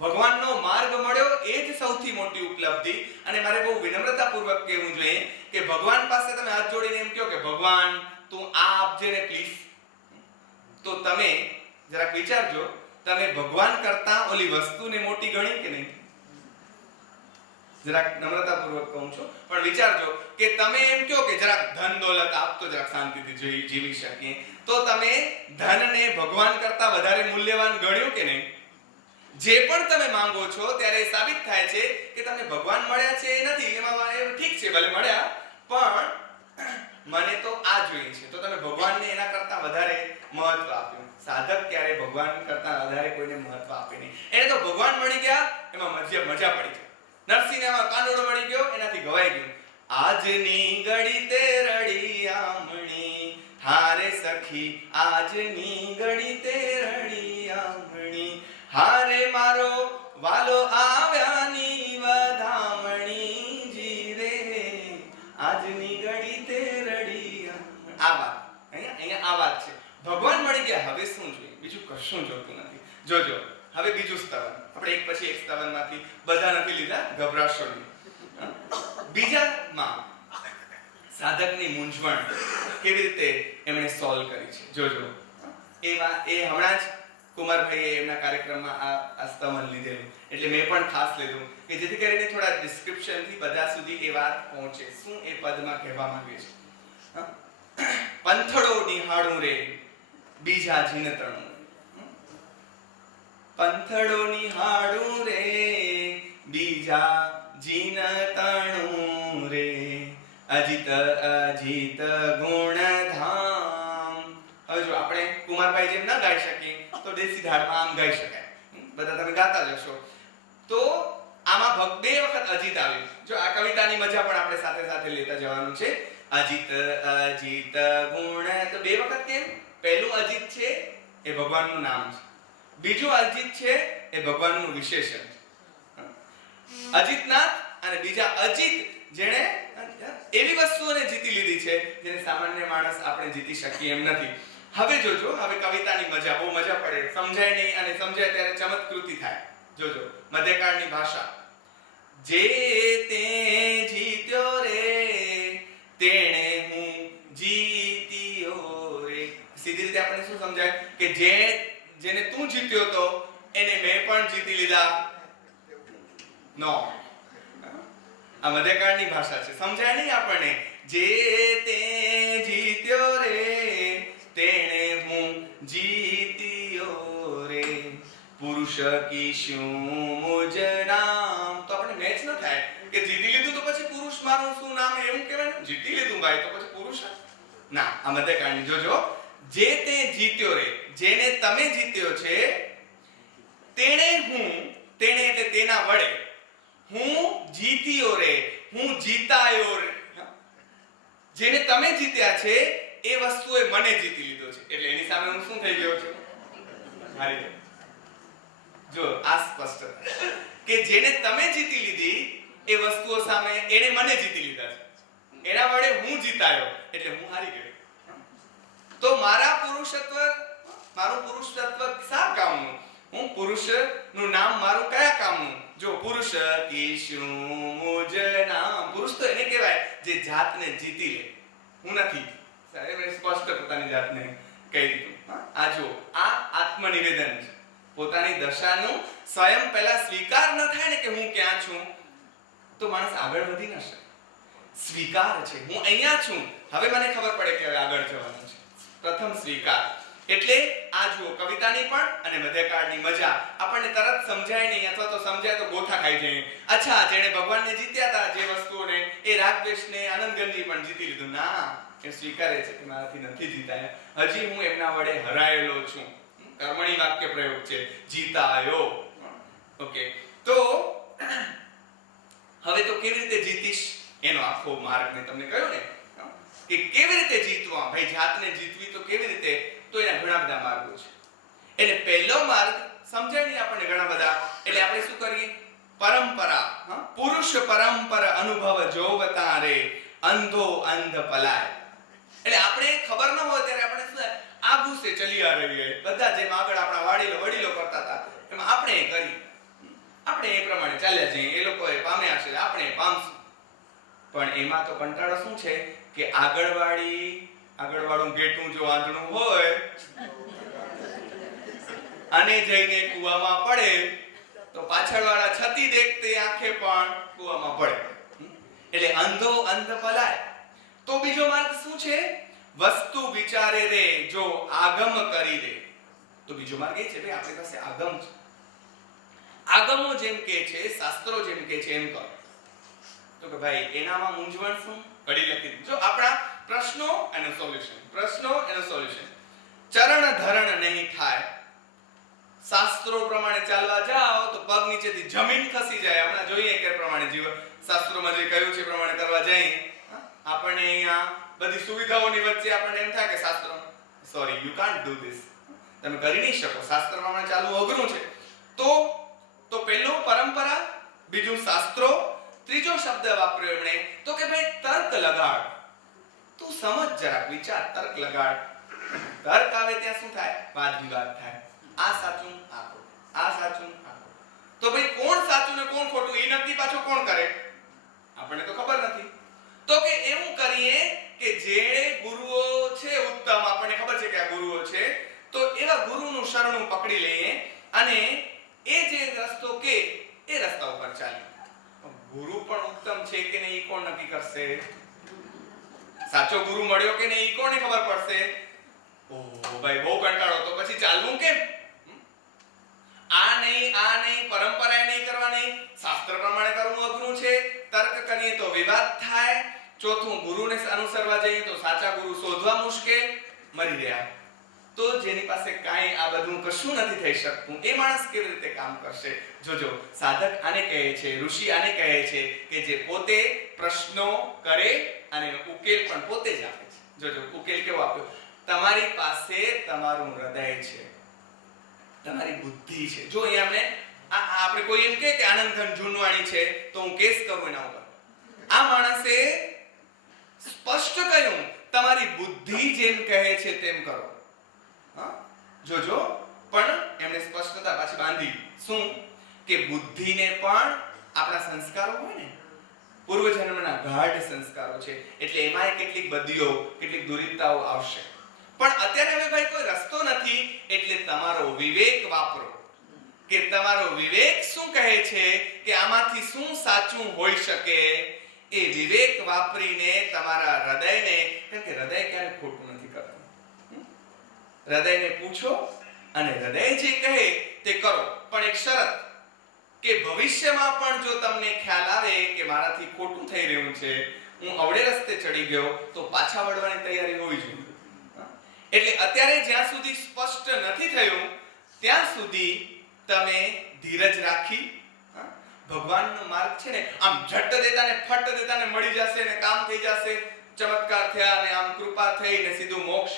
ભગવાનનો માર્ગ મળ્યો એ જ સૌથી મોટી ઉપલબ્ધિ. અને મારે બહુ વિનમ્રતાપૂર્વક કહેવું જોઈએ કે ભગવાન પાસે તમે હાથ જોડીને એમ કહો કે ભગવાન તું આ આપજે ને પ્લીઝ, તો તમે જરાક વિચારજો, તમે ભગવાન કરતા ઓલી વસ્તુને મોટી ગણી કે નહીં? જરાક નમ્રતાપૂર્વક કહું છું, પણ વિચારજો કે તમે એમ કહો કે જરાક ધન દોલત આપતો જરાક શાંતિથી જીવી શકીએ, તો તમે ધનને ભગવાન કરતા વધારે મૂલ્યવાન ગણ્યું કે નહીં? જે પણ તમે માંગો છો ત્યારે સાબિત થાય છે કે તમને ભગવાન મળ્યા છે એ નથી, એમાં ઠીક છે ભલે મળ્યા, પણ મને તો આ જોઈએ છે, તો તમે ભગવાનને એના કરતા વધારે મહત્વ આપ્યું. સાધક ક્યારે ભગવાન કરતા વધારે કોઈને મહત્વ આપે નહીં. એને તો ભગવાન મળી ગયા એમાં મજા પડી જાય. નરસિંહને એમાં કાનુડો મળી ગયો એનાથી ગવાઈ ગયું. આજની ઘડી તે રડી આમણી હારે સખી, આજની ઘડી તે રડી આમણી હારે મારો વાલો આવ્યાની વધામણી જીરે, આજની ઘડી તે રડી આમણી. આ વાત અહીંયા આ વાત છે. ભગવાન મળી ગયા, હવે શું જોઈએ? બીજું કશું જોતું નથી. જોજો હવે બીજું સ્તવન, આપણે એક પછી એક સ્તવનમાંથી બધા નથી લીધા, ગભરાશો નહીં. બીજામાં સાધકની મૂંઝવણ કેવી રીતે એમણે સોલ્વ કરી છે જોજો. એ હમણાં જ કુમારભાઈએ એમના કાર્યક્રમમાં આ સ્તવન લીધેલું, એટલે મેં પણ ખાસ લીધું કે જેથી કરીને થોડા ડિસ્ક્રિપ્શનથી બધા સુધી એ વાત પહોંચે, શું એ પદમાં કહેવા માંગે છે. પંથડો નિહાળું રે બીજા જીનતણું, પંથડો નિહાળું રે બીજા જીનતણું રે, અજીત અજીત ગુણધામ. હવે જો આપણે કુમારભાઈ જેમ ના ગાઈ શકીએ તો દેશી ધારમાં આમ ગાઈ શકાય, બધા તમે ગાતા જશો. તો આમાં બે વખત અજીત આવ્યું. જો આ કવિતાની મજા પણ આપણે સાથે સાથે લેતા જવાનું છે. અજીત અજીત ગુણ, તો બે વખત કેમ? પહેલું અજીત છે એ ભગવાનનું નામ છે, બીજું અજીત છે એ ભગવાનનું વિશેષણ છે. અજીતનાથ અને બીજા અજીત, જેણે એવી વસ્તુઓને જીતી લીધી છે જેને સામાન્ય માણસ આપણે જીતી શકીએ એમ નથી. હવે જોજો, હવે કવિતાની મજા, બહુ મજા પડે. સમજાય નહીં અને સમજાય ત્યારે ચમત્કૃતિ થાય. જોજો મધ્યકાળની ભાષા. જે તે જીત્યો રે તેણે હું જીત્યો રે. સીધી રીતે આપણે શું સમજાય કે જેને તું જીત્યો તો એને મેં પણ જીતી લીધા. નો, આ મધ્યકાળની ભાષા છે, સમજાય નહીં આપણને. જે તે જીત્યો રે તેણે હું જીત્યો રે, પુરુષ કી શું મુજ નામ. તો આપણે મેચ ન થાય કે જીતી લીધું તો પછી પુરુષ મારું શું નામ એવું કહેવાય. જીતી લીધું ભાઈ તો પછી પુરુષ ના. આ મધ્યકાળની જોજો. જે તે જીત્યો રે, જેને તમે જીત્યો છે, તેણે હું, તેણે એટલે તેના વડે, હું જીત્યો રે, હું જીતાયો રે. જેને તમે જીત્યા છે એ વસ્તુએ મને જીતી લીધો છે, એટલે એની સામે હું શું થઈ ગયો છું? હારી ગયો. જો આ સ્પષ્ટ કે જેને તમે જીતી લીધી એ વસ્તુઓ સામે એને મને જીતી લીધા છે, એના વડે હું જીતાયો એટલે હું હારી ગયો. તો મારું પુરુષત્વ શા કામનું? હું પુરુષનું નામ મારું કયા કામનું? જો પુરુષ કીશું મુજ નામ. પુરુષ તો એને કહેવાય જે જાતને જીતી લે. હું નથી. સાહેબ સ્પષ્ટ પોતાની જાતને કહી દીધું. આ જો આ આત્મનિવેદન છે. પોતાની દશાનું સ્વયં પહેલા સ્વીકાર ન થાય ને કે હું ક્યાં છું, તો માણસ આગળ વધી ન શકે. સ્વીકાર છે, હું અહીંયા છું, હવે મને ખબર પડે કે હવે આગળ જવાનું છે. પ્રથમ સ્વીકાર. એટલે આ જુઓ કવિતાની પણ અને મધ્યકાળની મજા આપણને તરત સમજાય નહીં, અથવા તો સમજાય તો ગોથા ખાઈ જાય. અચ્છા, જેણે ભગવાનને જીત્યા હતા જે વસ્તુઓને, એ રાગદ્વેષને આનંદગંજી પણ જીતી લીધું. ના, એ સ્વીકારે છે કે મારાથી નથી જીતાયા, હજી હું એમના વડે હરાયેલો છું. કર્મણી વાક્ય પ્રયોગ છે, જીતાયો. ઓકે, તો હવે તો કેવી રીતે જીતીશ એનો આખો માર્ગ મેં તમને કહ્યો ને કે કેવી રીતે જીતવા. ભાઈ જાતને જીતવી તો કેવી રીતે? તો એના ઘણા બધા માર્ગો છે. એટલે પહેલો માર્ગ સમજાય નહીં આપણને ઘણા બધા. એટલે આપણે શું કરીએ? પરંપરા. પુરુષ પરંપર અનુભવ જોવતા રે અંધો અંધ પલાય. એટલે આપણે ખબર ન હોય ત્યારે આપણે શું આ ગુસ્સે ચલી આ રહી હોય. બધા જેમ આગળ આપણા વડીલો કરતા હતા એમ આપણે કરી, આપણે એ પ્રમાણે ચાલ્યા જઈએ. એ લોકોએ પામ્યા છે, આપણે પામશું. પણ એમાં તો કંટાળો શું છે કે આગળવાળું ગેટું જો આંધળું હોય અને જઈને કૂવામાં પડે તો પાછળવાળા છતી દેખતે આંખે પણ કૂવામાં પડે. એટલે અંધો અંધ પલાય. તો બીજો માર્ગ શું છે? વસ્તુ વિચારે રે જો આગમ કરી રે. તો બીજો માર્ગ એ છે ભાઈ આપણી પાસે આગમ છે. આગમો જેમ કે છે, શાસ્ત્રો જેમ કે છે એમ કરો. તો કે ભાઈ એનામાં મૂંઝવણ શું? ઘડી લખી દીધું. જો આપણા પ્રશ્નો એનો સોલ્યુશન. ચરણ ધરણ નહીં થાય. શાસ્ત્રો પ્રમાણે ચાલવા જાઓ તો પગ નીચેથી જમીન ખસી જાય. હમણાં જોઈએ કે પ્રમાણે જીવન શાસ્ત્રોમાં જે કહ્યું છે પ્રમાણે કરવા જઈએ, આપણને અહીંયા બધી સુવિધાઓની વચ્ચે આપણને એમ થાય કે શાસ્ત્રો sorry you can't do this, તમે કરી નહીં શકો, શાસ્ત્ર પ્રમાણે ચાલવું અઘરું છે. તો પહેલું પરંપરા, બીજું શાસ્ત્રો, ત્રીજો શબ્દ વાપર્યો એમણે તો કે ભાઈ તર્ક લગાડ. તું સમજ જરાક, વિચાર, તર્ક લગાડ. તર્ક આવે ત્યાં શું થાય? વાદ વિવાદ થાય. આ સાચું, આ ખોટું, આ સાચું, આ ખોટું. તો ભાઈ કોણ સાચું ને કોણ ખોટું એ નક્કી પાછું કોણ કરે? આપણને તો ખબર નથી. તો કે એવું કરીએ કે જે ગુરુઓ છે ઉત્તમ, આપણને ખબર છે કે આ ગુરુઓ છે, તો એવા ગુરુનું શરણું પકડી લઈએ અને એ જે રસ્તો કે એ રસ્તા ઉપર ચાલીએ. ગુરુ પણ ઉત્તમ છે કે નહીં એ કોણ નક્કી કરશે? સાચો ગુરુ મળ્યો કે નહીં એ કોને ખબર પડશે? ઓહ ભાઈ બહુ કંટાળો, તો પછી ચાલવું કેમ? આ નહીં, પરંપરાએ નહીં કરવાની, શાસ્ત્ર પ્રમાણે કરવું અઘરું છે, તર્ક કરીએ તો વિવાદ થાય, ચોથું ગુરુને અનુસરવા જઈએ તો સાચા ગુરુ શોધવા મુશ્કેલ, મરી રહ્યા. તો જેની પાસે કાંઈ આ બધું કશું નથી થઈ શકતું એ માણસ કેવી રીતે કામ કરશે? જોજો, સાધક આને કહે છે, ઋષિ આને કહે છે કે જે પોતે પ્રશ્નો કરે અને ઉકેલ પણ પોતે જ આપે છે. જોજો ઉકેલ કેવો આપ્યો? તમારી પાસે તમારું હૃદય છે, તમારી બુદ્ધિ છે. જો અહીંયા આપણે કોઈ એમ કહે કે આનંદઘન જૂનવાણી છે તો હું કેસ કરું એના ઉપર. આ માણસે સ્પષ્ટ કહ્યું તમારી બુદ્ધિ જેમ કહે છે તેમ કરો. જોજો, પણ એમણે સ્પષ્ટતા પાછી બાંધી. શું? કે બુદ્ધિને પણ આપણા સંસ્કારો હોય ને, પૂર્વજન્મના ગાઢ સંસ્કારો છે, એટલે એમાંય કેટલીક બદીઓ, કેટલીક દુરિતતાઓ આવશે. પણ અત્યારે હવે ભાઈ કોઈ રસ્તો નથી, એટલે તમારો વિવેક વાપરો કે તમારો વિવેક શું કહે છે કે આમાંથી શું સાચું હોઈ શકે. એ વિવેક વાપરીને તમારા હૃદયને, કારણ કે હૃદય ક્યારે ખોટું નથી કરતું, હૃદયને પૂછો અને હૃદય જે કહે તે કરો. પણ એક શરત કે ભવિષ્યમાં પણ જો તમને ખ્યાલ આવે કે મારાથી ખોટું થઈ રહ્યું છે, હું અવળે રસ્તે ચડી ગયો, તો પાછા વળવાની તૈયારી હોવી જોઈએ. એટલે અત્યારે જ્યાં સુધી સ્પષ્ટ નથી થયું ત્યાં સુધી તમે ધીરજ રાખી, ભગવાનનો માર્ગ છે ને આમ ઝટ દેતા ને ફટ દેતા ને મળી જશે ને કામ થઈ જશે, ચમત્કાર થયા ને આમ કૃપા થઈ ને સીધું મોક્ષ,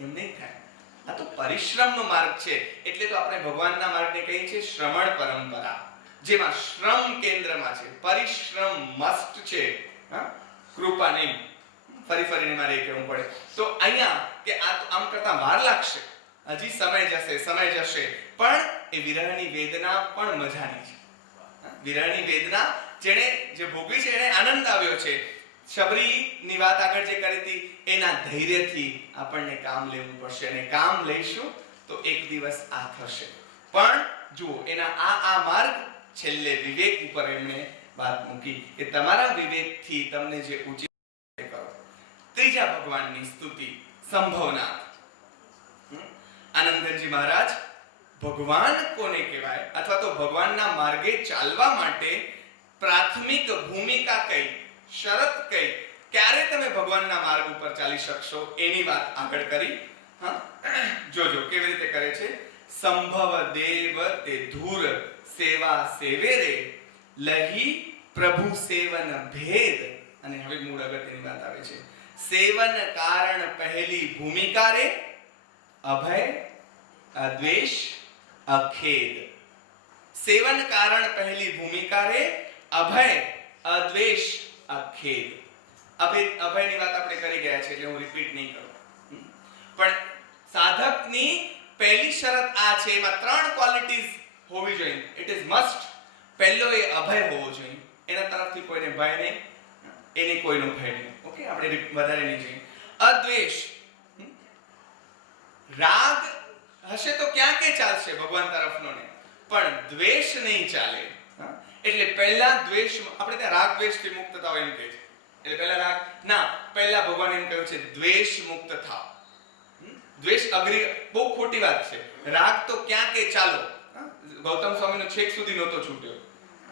એમ નહીં થાય. આ તો પરિશ્રમનો માર્ગ છે. એટલે તો આપણે ભગવાનના માર્ગને કહીએ છીએ શ્રમણ પરંપરા, જેમાં શ્રમ કેન્દ્રમાં છે, પરિશ્રમ મસ્ત છે, કૃપા નહીં. ફરીને મારે કહેવું પડે તો અહીંયા કે આ તો આમ કરતા વાર લાગશે, હજી સમય જશે, પણ એ વિરહની વેદના પણ મજાની છે. વિરહની વેદના જે ભોગવી છે એને આનંદ આવ્યો છે. શબરીની વાત આગળ જે કરી હતી એના ધૈર્યથી આપણને કામ લેવું પડશે, અને કામ લઈશું તો એક દિવસ આ થશે. પણ જુઓ એના આ માર્ગ છેલ્લે વિવેક ઉપર એમણે વાત મૂકી કે તમારા વિવેકથી તમને જે ઉચિત કરો. ત્રીજા ભગવાનની સ્તુતિ સંભવનાથ. આનંદજી મહારાજ ભગવાન કોને કહેવાય અથવા તો ભગવાનના માર્ગે ચાલવા માટે પ્રાથમિક ભૂમિકા કઈ, શરત કઈ, ક્યારે તમે ભગવાનના માર્ગ ઉપર ચાલી શકશો એની વાત આગળ કરી. જોજો કેવી રીતે કરે છે. સંભવ દેવ તે ધૂર સેવા સેવેરે લહી પ્રભુ સેવન ભેદ. અને હવે મૂળ અગત્યની વાત આવે છે. સેવન કારણ પહેલી ભૂમિકા રે અભય અદ્વેષ અખેદ. સેવન કારણ પહેલી ભૂમિકા રે અભય અદ્વેષ અખેદ. અભયની વાત આપણે કરી ગયા છે એટલે હું રિપીટ નહીં કરું. પણ સાધકની પહેલી શરત આ છે, એમાં 3 ક્વોલિટીઝ હોવી જોઈએ. It is must. પહેલો એ અભય હોવો જોઈએ, એના તરફથી કોઈને ભય નહીં, એને કોઈનો ભય નહીં. ઓકે, આપણે વધારે નહીં જોઈએ. અદ્વેષ, રાગ હશે તો ક્યાં કે ચાલશે ભગવાન તરફનો ને, પણ દ્વેષ નહીં ચાલે. એટલે પહેલા દ્વેષ, આપણે ત્યાં રાગ દ્વેષથી મુક્ત થાવ એમ કહે છે. એટલે પહેલા રાગ ના, પહેલા ભગવાન એમ કહ્યું છે દ્વેષ મુક્ત થાવ. દ્વેષ અગ્રી, બહુ ખોટી વાત છે. રાગ તો ક્યાં કે ચાલો. ગૌતમ સ્વામીનો છેક સુધી નહોતો છૂટ્યો.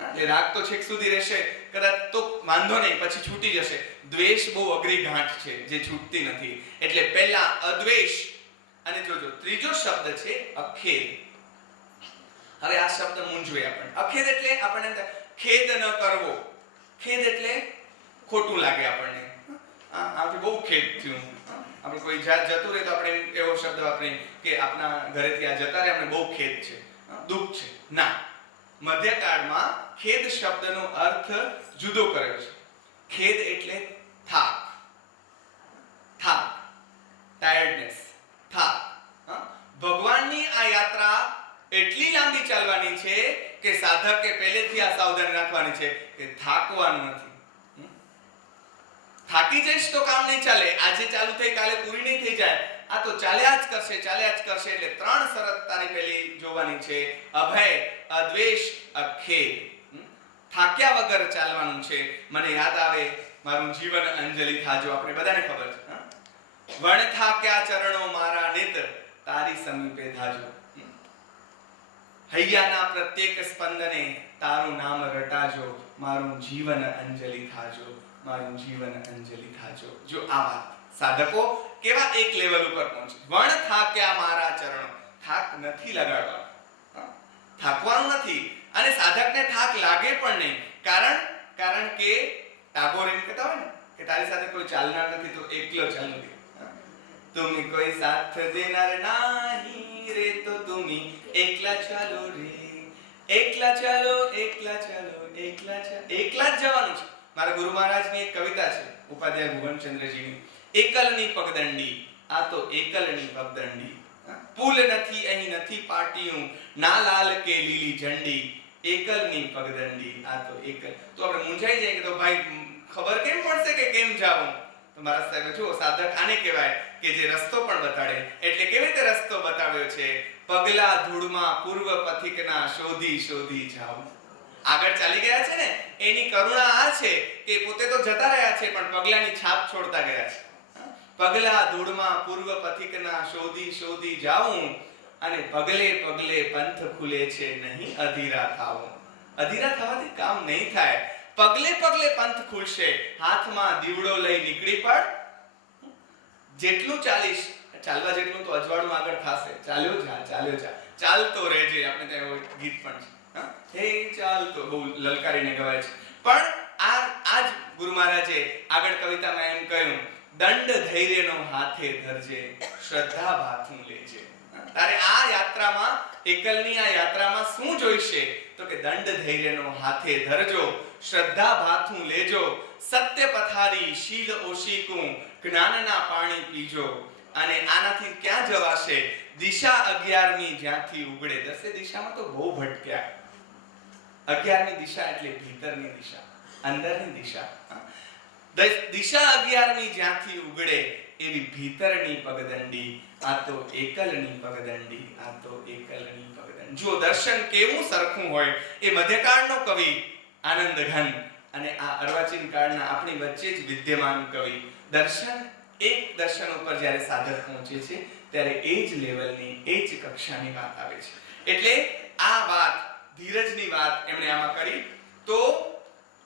એટલે રાગ તો છેક સુધી રહેશે, કદાચ તો વાંધો નહીં, પછી છૂટી જશે. દ્વેષ બહુ અઘરી ગાંઠ છે જે છૂટતી નથી. એટલે પહેલા અદ્વેષ. અને જોજો ત્રીજો શબ્દ છે અખેદ. હવે આ શબ્દ મૂંઝવે આપણને. અખેદ એટલે આપણને ખેદ ન કરવો. ખેદ એટલે ખોટું લાગે આપણને. આથી બહુ ખેદ થયું. આપણે કોઈ જતું રહે તો આપણે એવો શબ્દ વાપરીએ કે આપણા ઘરેથી આ જતા રહે, આપણે બહુ ખેદ છે, દુઃખ છે. ના, મધ્યકાળમાં ખેદ શબ્દનો અર્થ જુદો કર્યો છે. ખેદ એટલે થાક, ટાયર્ડનેસ, થાક. ભગવાનની આ યાત્રા એટલી લાંબી ચાલવાની છે કે સાધકે પહેલેથી આ સાવધાની રાખવાની છે કે થાકવાનું નથી. થાકી જઈશ તો કામ નહીં ચાલે. આજે ચાલુ થઈ કાલે પૂરી નહીં થઈ જાય. આ તો ચાલ્યા જ કરશે. એટલે 3 શરત તારી પહેલી જોવાની છે. અભય અદ્વેષ અખેદ. થાક્યા વગર ચાલવાનું છે. મને યાદ આવે મારું જીવન અંજલિ થાજો, આપણે બધાને ખબર છે. વણ થાક્યા ચરણો મારા નિત તારી સમીપે ધાજો. હૈયાના પ્રત્યેક સ્પંદને તારું નામ રટાજો. મારું જીવન અંજલિ થાજો, મારું જીવન અંજલિ થાજો. જો આ વાત સાધકો કેવા એક લેવલ ઉપર પહોંચે. વણ થાક્યા મારા ચરણો. થાક નથી લગાડવાનો, થાકવાનું નથી. અને સાધકને થાક લાગે પણ નહીં. કારણ કે ટાગોર એમ કહેતા હોય ને કે તારી સાથે કોઈ ચાલનાર નથી તો એકલો ચાલુ રે. તુમી કોઈ સાથ દેનાર નહીં રે તો તુમી એકલા ચાલો રે. એકલા ચાલો, એકલા ચાલો, એકલા જ જવાનું છે. મારા ગુરુ મહારાજની એક કવિતા છે, ઉપાધ્યાય ભુવનચંદ્રજીની. એકલની પગદંડી, આ તો એકલની પગદંડી. પુલ નથી અહીં નથી પાટિયું, ના લાલ કે લીલી ઝંડી. એકલની પગદંડી, આ તો એકલ. તો આપણે મૂંઝાઈ જાય કે તો ભાઈ ખબર કેમ પડશે કે કેમ જાવું? તો મારા સાહેબ જો સાધક આને કહેવાય કે જે રસ્તો પણ બતાડે. એટલે કેવી રીતે રસ્તો બતાવ્યો છે? પગલા ધૂળમાં પૂર્વ પથિકના શોધી શોધી જાવ. આગળ ચાલી ગયા છે ને, એની કરુણા આ છે કે પોતે તો જતા રહ્યા છે પણ પગલાની છાપ છોડતા ગયા છે. પગલા ધૂળમાં પૂર્વ પથિકના શોધી શોધી જાઉં, અને પગલે પગલે પંથ ખુલે છે નહીં અધીરા થાવું. અધીરા થવાથી કામ નહીં થાય. પગલે પગલે પંથ ખુલશે. હાથમાં દીવડો લઈ નીકળી પડ. જેટલું ચાલીશ, ચાલવા જેટલું તો અજવાળું આગળ થશે. ચાલ્યો જા, ચાલતો રહેજે. આપણે ત્યાં ગીત પણ છે, હે ચાલતો, બહુ લલકારીને ગવાય છે. પણ આ જ ગુરુ મહારાજે આગળ કવિતામાં એમ કહ્યું દંડ ધૈર્યનો હાથે ધરજે, શ્રદ્ધા ભાથું લેજે. તારે આ યાત્રામાં, એકલની આ યાત્રામાં શું જોઈશે? તો કે દંડ ધૈર્યનો હાથે ધરજો, શ્રદ્ધા ભાથું લેજો, સત્ય પથારી શીલ ઓશીકું, જ્ઞાનના પાણી પીજો. અને આનાથી ક્યાં જવાશે? દિશા 11મી જ્યાંથી ઉગડે. 10 દિશામાં તો બહુ ભટક્યા. 11મી દિશા એટલે ભીતરની દિશા, અંદરની દિશા. દિશા 11મી જ્યાંથી ઉગડે એવી ભીતરની પગદંડી, આ તો એકલની પગદંડી, આ તો એકલની પગદંડી. જો દર્શન કેવું સરખું હોય, એ મધ્યકાળનો કવિ આનંદ ઘન અને આ અર્વાચીન કાળના આપણી વચ્ચે જ વિદ્યમાન કવિ દર્શન, એક દર્શન ઉપર જ્યારે સાધક પહોંચે છે ત્યારે એ જ લેવલની, એ જ કક્ષાની વાત આવે છે. એટલે આ વાત, ધીરજની વાત એમણે આમાં કરી. તો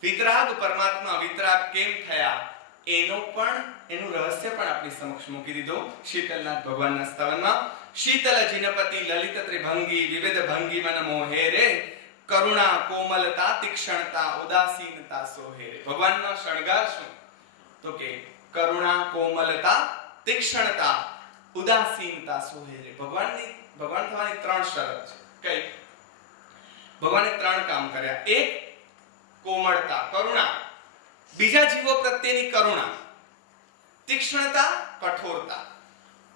વિતરાગ પરમાત્મા વિતરાગ કેમ થયા એનું રહસ્ય પણ આપણી સમક્ષ મૂકી દીધો શીતલનાથ ભગવાનના સ્તવનમાં. શીતલ જીનપતિ લલિત ત્રિભંગી, વિવિધ ભંગી મન મોહે રે, કરુણા કોમલતા તીક્ષ્ણતા ઉદાસીનતા સોહે રે. ભગવાનનો શણગાર શું? તો કે કરુણા કોમલતા તીક્ષ્ણતા ઉદાસીનતા સોહે રે. ભગવાન થવાની 3 શરત છે. કઈ? ભગવાને 3 કામ કર્યા. એક, કોમળતા, કરુણા, બીજા જીવો પ્રત્યેની કરુણા. તીક્ષ્ણતા, કઠોરતા,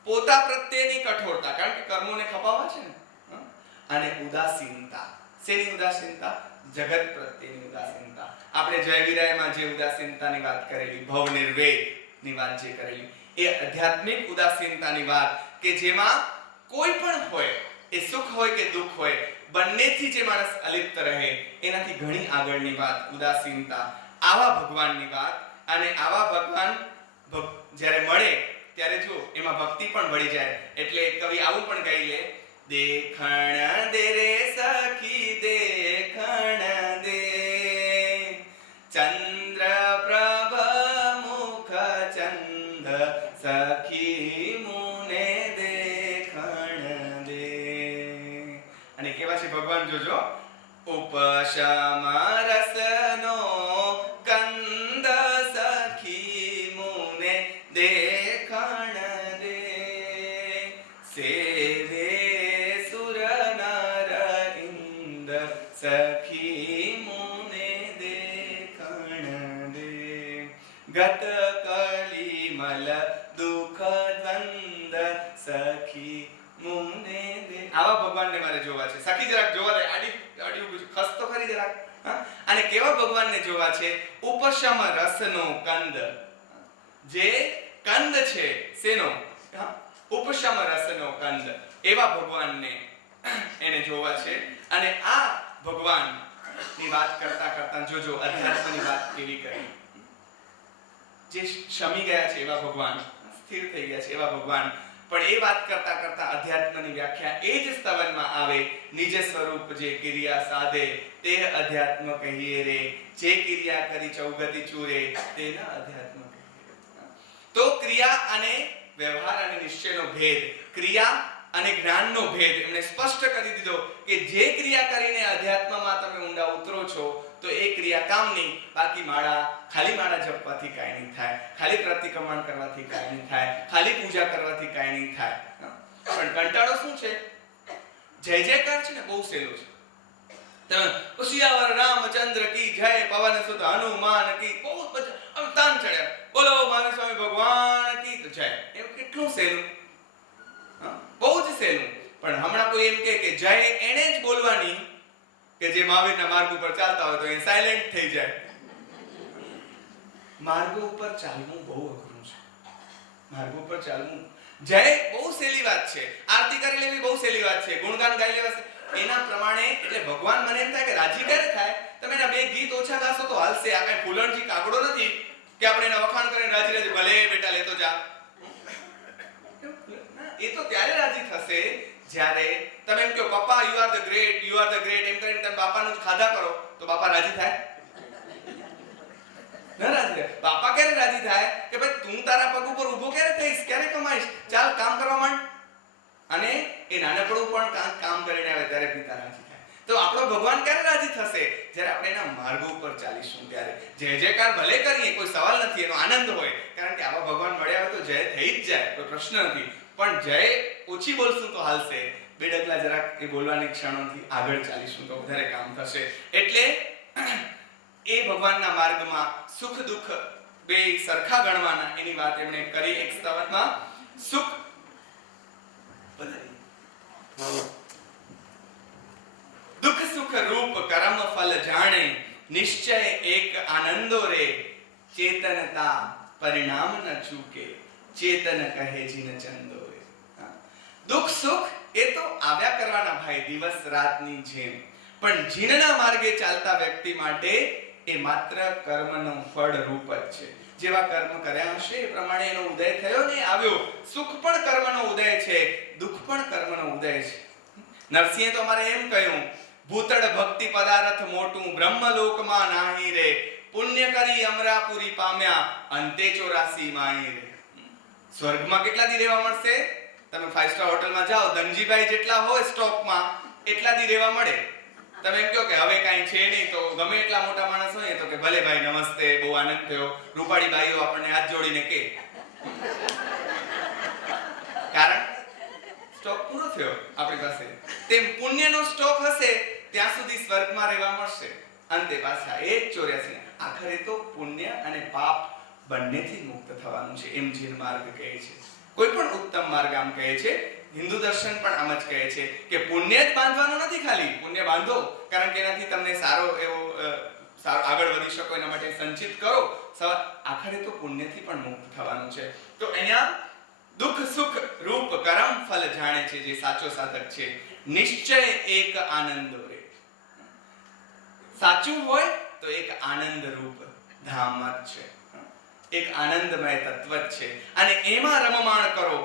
પોતા પ્રત્યેની કઠોરતા, કારણ કે કર્મોને ખપાવવા છે ને. અને ઉદાસીનતા. શેની ઉદાસીનતા? જગત પ્રત્યેની ઉદાસીનતા. આપણે જયવિરાયમાં જે ઉદાસીનતાની વાત કરેલી, ભવ નિર્વેદની વાત જે કરેલી, એ આધ્યાત્મિક ઉદાસીનતાની વાત કે જેમાં કોઈ પણ હોય, એ સુખ હોય કે દુઃખ હોય, બંનેથી જે માણસ અલિપ્ત રહે, એનાથી ઘણી આગળની વાત ઉદાસીનતા. આવા ભગવાનની વાત. અને આવા ભગવાન જ્યારે મળે ત્યારે જો એમાં ભક્તિ પણ વળી જાય. એટલે કવિ આવું પણ ગાઈ લે, દેખણ દે રે સખી દેખણ દે, ચંદ્ર પ્રભ મુખ ચંદ સખી મુને દેખણ દે. અને કેવા છે ભગવાન જોજો, ઉપશમ રસનો કંદ સખી મુને દેખણ દે, સેવે સુર નર ઇન્દ સખી મુને દેખણ દે, ગત કલિમલ દુઃખ દ્વંદ સખી મુને દે. આવા ભગવાનને મારે જોવા છે. સખી જરાક જોવા દે, આડી ખસ તો ખરી જરાક. અને કેવા ભગવાનને જોવા છે? ઉપશમ રસનો કંદ. જે કંદ છે શેનો? ઉપશમ રસનો કંદ. એવા ભગવાનને એને જોવા છે. અને આ ભગવાનની વાત કરતા કરતા જોજો અધ્યાત્મની વાત કેવી કરી. જે શમી ગયા છે એવા ભગવાન, સ્થિર થઈ ગયા છે એવા ભગવાન, પણ એ વાત કરતા કરતા અધ્યાત્મની વ્યાખ્યા એ જ સ્તવનમાં આવે. નિજ સ્વરૂપ જે ક્રિયા સાધે તે અધ્યાત્મ કહીએ રે, જે ક્રિયા કરી ચૌગતિ ચૂરે તેના અધ્યાત્મ કહીએ. તો ક્રિયા અને વ્યવહાર અને નિશ્ચયનો ભેદ, ક્રિયા અને જ્ઞાનનો ભેદ એમણે સ્પષ્ટ કરી દીધો કે જે ક્રિયા કરીને અધ્યાત્મમાં તમે ઊંડા ઉતરો છો તો એ ક્રિયા કામની. બાકી ખાલી માળા જપવાથી કાંઈ નહીં થાય, ખાલી પ્રતિક્રમણ કરવાથી કાંઈ નહીં થાય, ખાલી પૂજા કરવાથી કાંઈ નહીં થાય. પણ કંટાળો શું છે? જય જયકાર છે ને બહુ સહેલો છે. ઉશિયાવર રામચંદ્ર કી જય, પવન સુત હનુમાન કી, બહુ આમ તાન ચડ્યા, બોલો મહાવીર સ્વામી ભગવાન કી તો જય. એવું કેટલું સહેલું, બહુ જ સહેલું. પણ હમણાં કોઈ એમ કે જય એને જ બોલવાની કે જે મહાવીરના માર્ગ ઉપર ચાલતા હોય તો એ સાયલેન્ટ થઈ જાય. માર્ગ ઉપર ચાલવું બહુ અઘરું છે. માર્ગ ઉપર ચાલવું, જય બહુ સહેલી વાત છે, આરતી કરી લેવી બહુ સહેલી વાત છે, ગુણગાન ગાઈ લેવા છે. એના પ્રમાણે એટલે ભગવાન મને એમ થાય કે રાજી ક્યારે થાય? તમે એના 2 ગીત ઓછા ગાશો તો હાલશે. આ કઈ ફૂલણજી કાગડો નથી કે આપણે એના વખાણ કરીને રાજી રાજી ભલે બેટા લેતો જા. એ તો ત્યારે રાજી થશે જ્યારે તમે એમ કહો પપ્પા you are the great, you are the great, એમ કરીને તમે બાપાનું જ ખાધા કરો તો બાપા રાજી થાય? ના રાજી થાય. બાપા ક્યારે રાજી થાય કે ભાઈ તું તારા પગ ઉપર ઊભો ક્યારે થઈશ, ક્યારે કમાઈશ, ચાલ કામ કરવા માંડ. અને એ નાનકડું પણ કામ કરીને આવે ત્યારે પિતા રાજી થાય. તો આપણો ભગવાન ક્યારે રાજી થશે? જ્યારે આપણે એના માર્ગ ઉપર ચાલીશું ત્યારે. જય જયકાર ભલે કરીએ, કોઈ સવાલ નથી, એનો આનંદ હોય, કારણ કે આવા ભગવાન મળ્યા હોય તો જય થઈ જ જાય, કોઈ પ્રશ્ન નથી. પણ જય ઓછી બોલશું તો હાલશે, બે ડગલા જરાક એ બોલવાની ક્ષણોથી આગળ ચાલીશું તો વધારે કામ થશે. એટલે એ ભગવાનના માર્ગમાં સુખ દુઃખ બે સરખા ગણવાના, એની વાત એમણે કરી 51 માં. સુખ દુઃખ સુખ રૂપ કર્મ ફલ જાણે, નિશ્ચય એક આનંદો રે, ચેતનતા પરિણામ ન ચૂકે, ચેતન કહે જીન ચંદો રે. દુઃખ સુખ એ તો આવ્યા કરવાના ભાઈ, દિવસ રાતની જેમ. પણ જીનના માર્ગે ચાલતા વ્યક્તિ માટે એ માત્ર કર્મનું ફળ રૂપ જ છે. જેવા કર્મ કર્યા હશે એ પ્રમાણે એનો ઉદય થયો ને આવ્યો. સુખ પણ કર્મનો ઉદય છે, દુઃખ પણ કર્મનો ઉદય છે. નરસિંહે તો અમારે એમ કહ્યું, ભૂતળ ભક્તિ પદાર્થ મોટું બ્રહ્મલોકમાં નાહી રે, પુણ્ય કરી અમરાપુરી પામ્યા, અંતે 84 માહી રે. સ્વર્ગમાં કેટલા દી રહેવા મળશે? તમે 5 સ્ટાર હોટલમાં જાઓ, ધનજીભાઈ જેટલા હોય સ્ટોકમાં એટલા દી રહેવા મળે. તમે એમ કહો કે હવે કાંઈ છે નહીં, તો ગમે એટલા મોટા માણસ હોય તો કે ભલે ભાઈ નમસ્તે, બહુ આનંદ થયો. રૂપાળી બાઈઓ આપણને હાથ જોડીને કે, કારણ સ્ટોક પૂરો થયો આપણી પાસે. તેમ પુણ્યનો સ્ટોક હશે ત્યાં સુધી સ્વર્ગમાં રહેવા મળશે, અંતે પાછા એ 84. આખરે તો પુણ્ય અને પાપ બંનેથી મુક્ત થવાનું છે, એમ જીન માર્ગ કહે છે. કોઈ પણ ઉત્તમ માર્ગ આમ કહે છે. હિન્દુ દર્શન પણ આમ જ કહે છે કે પુણ્ય જ બાંધવાનું નથી, ખાલી પુણ્ય બાંધો, કારણ કે એનાથી તમને સારો એવો આગળ વધી શકો, એના માટે સંચિત કરો. આખરે તો પુણ્યથી પણ મુક્ત થવાનું છે. તો અહીંયા દુઃખ સુખ રૂપ કર્મ ફલ જાણે છે જે સાચો સાધક છે. નિશ્ચય એક આનંદ રે. સાચું હોય તો એક આનંદ રૂપ ધામ જ છે, એક આનંદમય તત્વ જ છે, અને એમાં રમમાણ કરો.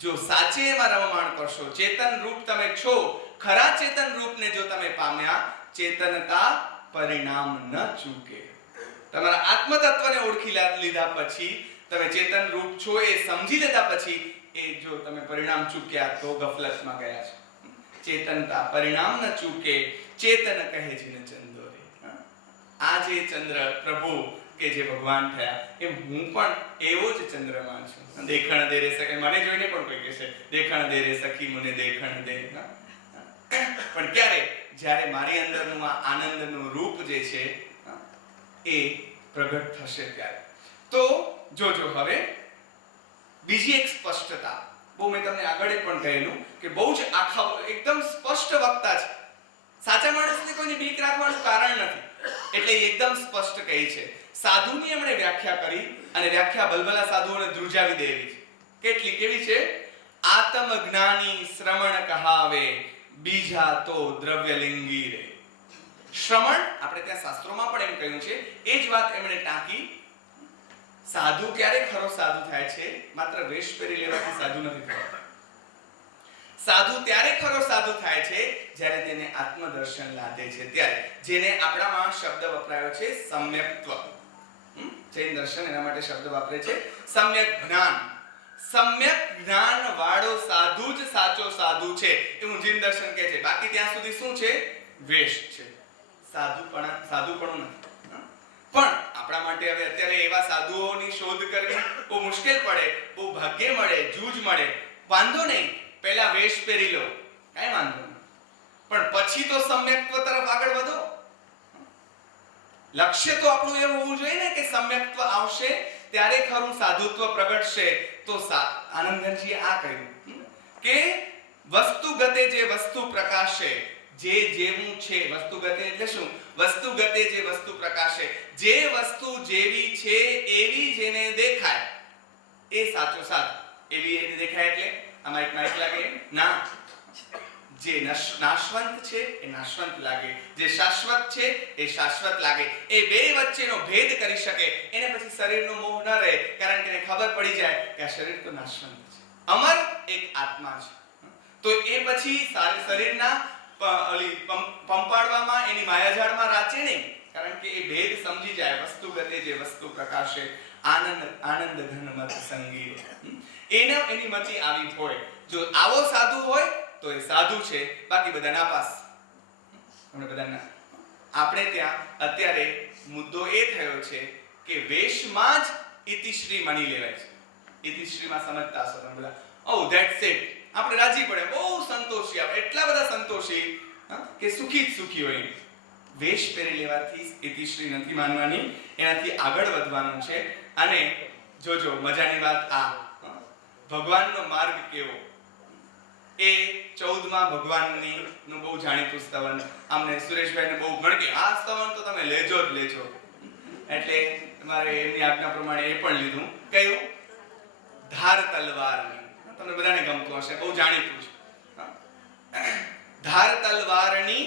જો સાચે એમાં રમમાણ કરશો, ચેતન રૂપ તમે છો, ખરા ચેતન રૂપને જો તમે પામ્યા, ચેતનતા પરિણામ ન ચૂકે. તમારા આત્મ તત્વને ઓળખી લીધા પછી, તમે ચેતન રૂપ છો એ સમજી લેતા પછી, એ જો તમે પરિણામ ચૂક્યા તો ગફલતમાં ગયા છો. ચેતનતા પરિણામ ન ચૂકે, ચેતન કહે જીન ચંદો રે. આ જે ચંદ્ર પ્રભુ કે જે ભગવાન થયા, એમ હું પણ એવો જ ચંદ્રમા છું. દેખણ દે રે સખી, મને જોઈને પણ કોઈ કહેશે દેખણ દે રે સખી મને દેખણ દે. પણ ક્યારે? જ્યારે મારી અંદરનું આ આનંદનું રૂપ જે છે એ પ્રગટ થશે ત્યારે. તો જોજો હવે બીજી એક સ્પષ્ટતા, બહુ મેં તમને આગળ પણ કહેલું કે બહુ જ આખા એકદમ સ્પષ્ટ વક્તા છે. સાચા માણસને કોઈની બીક રાખવાનું કારણ નથી, એટલે એકદમ સ્પષ્ટ કહી છે. સાધુની એમણે વ્યાખ્યા કરી, અને વ્યાખ્યા બલબલા સાધુઓને ધ્રુજાવી દેવી છે. કેટલી કેવી છે? આત્મ જ્ઞાની શ્રમણ કહાવે, બીજા તો દ્રવ્યલિંગી રે. શ્રમણ આપણે ત્યાં શાસ્ત્રોમાં પણ એમ કહ્યું છે, એ જ વાત એમણે ટાંકી. સાધુ ક્યારે ખરો સાધુ થાય છે? માત્ર વેશ પહેરી લેવાથી સાધુ નથી થતો. સાધુ ત્યારે ખરો સાધુ થાય છે જ્યારે તેને આત્મદર્શન લાદે છે ત્યારે. જેને આપણામાં શબ્દ વપરાયો છે સમ્યક્ત્વ. જૈન દર્શન એના માટે શબ્દ વાપરે છે સમ્યક જ્ઞાન. સમ્યક જ્ઞાન વાળો સાધુ જ સાચો સાધુ છે એવું જૈન દર્શન કહે છે. બાકી ત્યાં સુધી શું છે? વેશ છે, સાધુપણું નથી. પણ આપણા માટે હવે અત્યારે એવા સાધુઓની શોધ કરવી બહુ મુશ્કેલ પડે, બહુ ભાગ્ય મળે, જૂજ મળે. વાંધો નહીં, પહેલા વેશ પહેરી લો, કાંઈ વાંધો નહીં, પણ પછી તો સમ્યક્ત્વ તરફ આગળ વધો. લક્ષ્ય તો આપણું એવું હોવું જોઈએ ને કે સમ્યક્ત્વ આવશે ત્યારે ખરું સાધુત્વ પ્રગટશે. તો આનંદજીએ આ કહ્યું કે વસ્તુગતે જે વસ્તુ પ્રકાશે, જે જેવું છે વસ્તુગતે એટલે શું? વસ્તુગતે જે વસ્તુ પ્રકાશે, જે વસ્તુ જેવી છે એવી જેને દેખાય એ સાચો સાધુ. એવી એને દેખાય એટલે આમાં એક માઇક લાગે ના, જે નાશવંત છે એ નાશવંત લાગે, જે શાશ્વત છે એ શાશ્વત લાગે. એ બે વચ્ચેનો ભેદ કરી શકે. એને પછી શરીરનો મોહ ન રહે, કારણ કે એને ખબર પડી જાય કે આ શરીર તો નાશવંત છે, અમર એક આત્મા છે. તો એ પછી શરીરના પંપાડવામાં, એની માયાજાળમાં રાચે નહીં, કારણ કે એ ભેદ સમજી જાય. વસ્તુગતે જે વસ્તુ પ્રકાશે, આનંદ આનંદ ઘનમત સંગી. એની મતિ આવી હોય. જો આવો સાધુ હોય તો એ સાધુ છે, બાકી બધા નાપાસ. તમને બધાને આપણે ત્યાં અત્યારે મુદ્દો એ થયો છે કે વેશમાં જ ઇતિશ્રી માની લેવાય છે. ઇતિશ્રીમાં સમજતા હશો તમે બધા. ઓ ધેટ્સ ઇટ, આપણે રાજી પડે, બહુ સંતોષી, આપણે એટલા બધા સંતોષી કે સુખી જ સુખી હોય. વેશ પહેરી લેવાથી ઇતિશ્રી નથી માનવાની, એનાથી આગળ વધવાનું છે. અને જોજો મજાની વાત, આ ભગવાનનો માર્ગ કેવો, એ 14માં ભગવાનની નું બહુ જાણીતું સ્તવન. આમને સુરેશભાઈને બહુ ગણ કે આ સ્તવન તો તમે લેજો જ લેજો, એટલે મારે એમની આજ્ઞા પ્રમાણે એ પણ લીધું. કયું? ધાર તલવારની. તમને બધાને ગમતું હશે, બહુ જાણીતું છે. ધાર તલવારની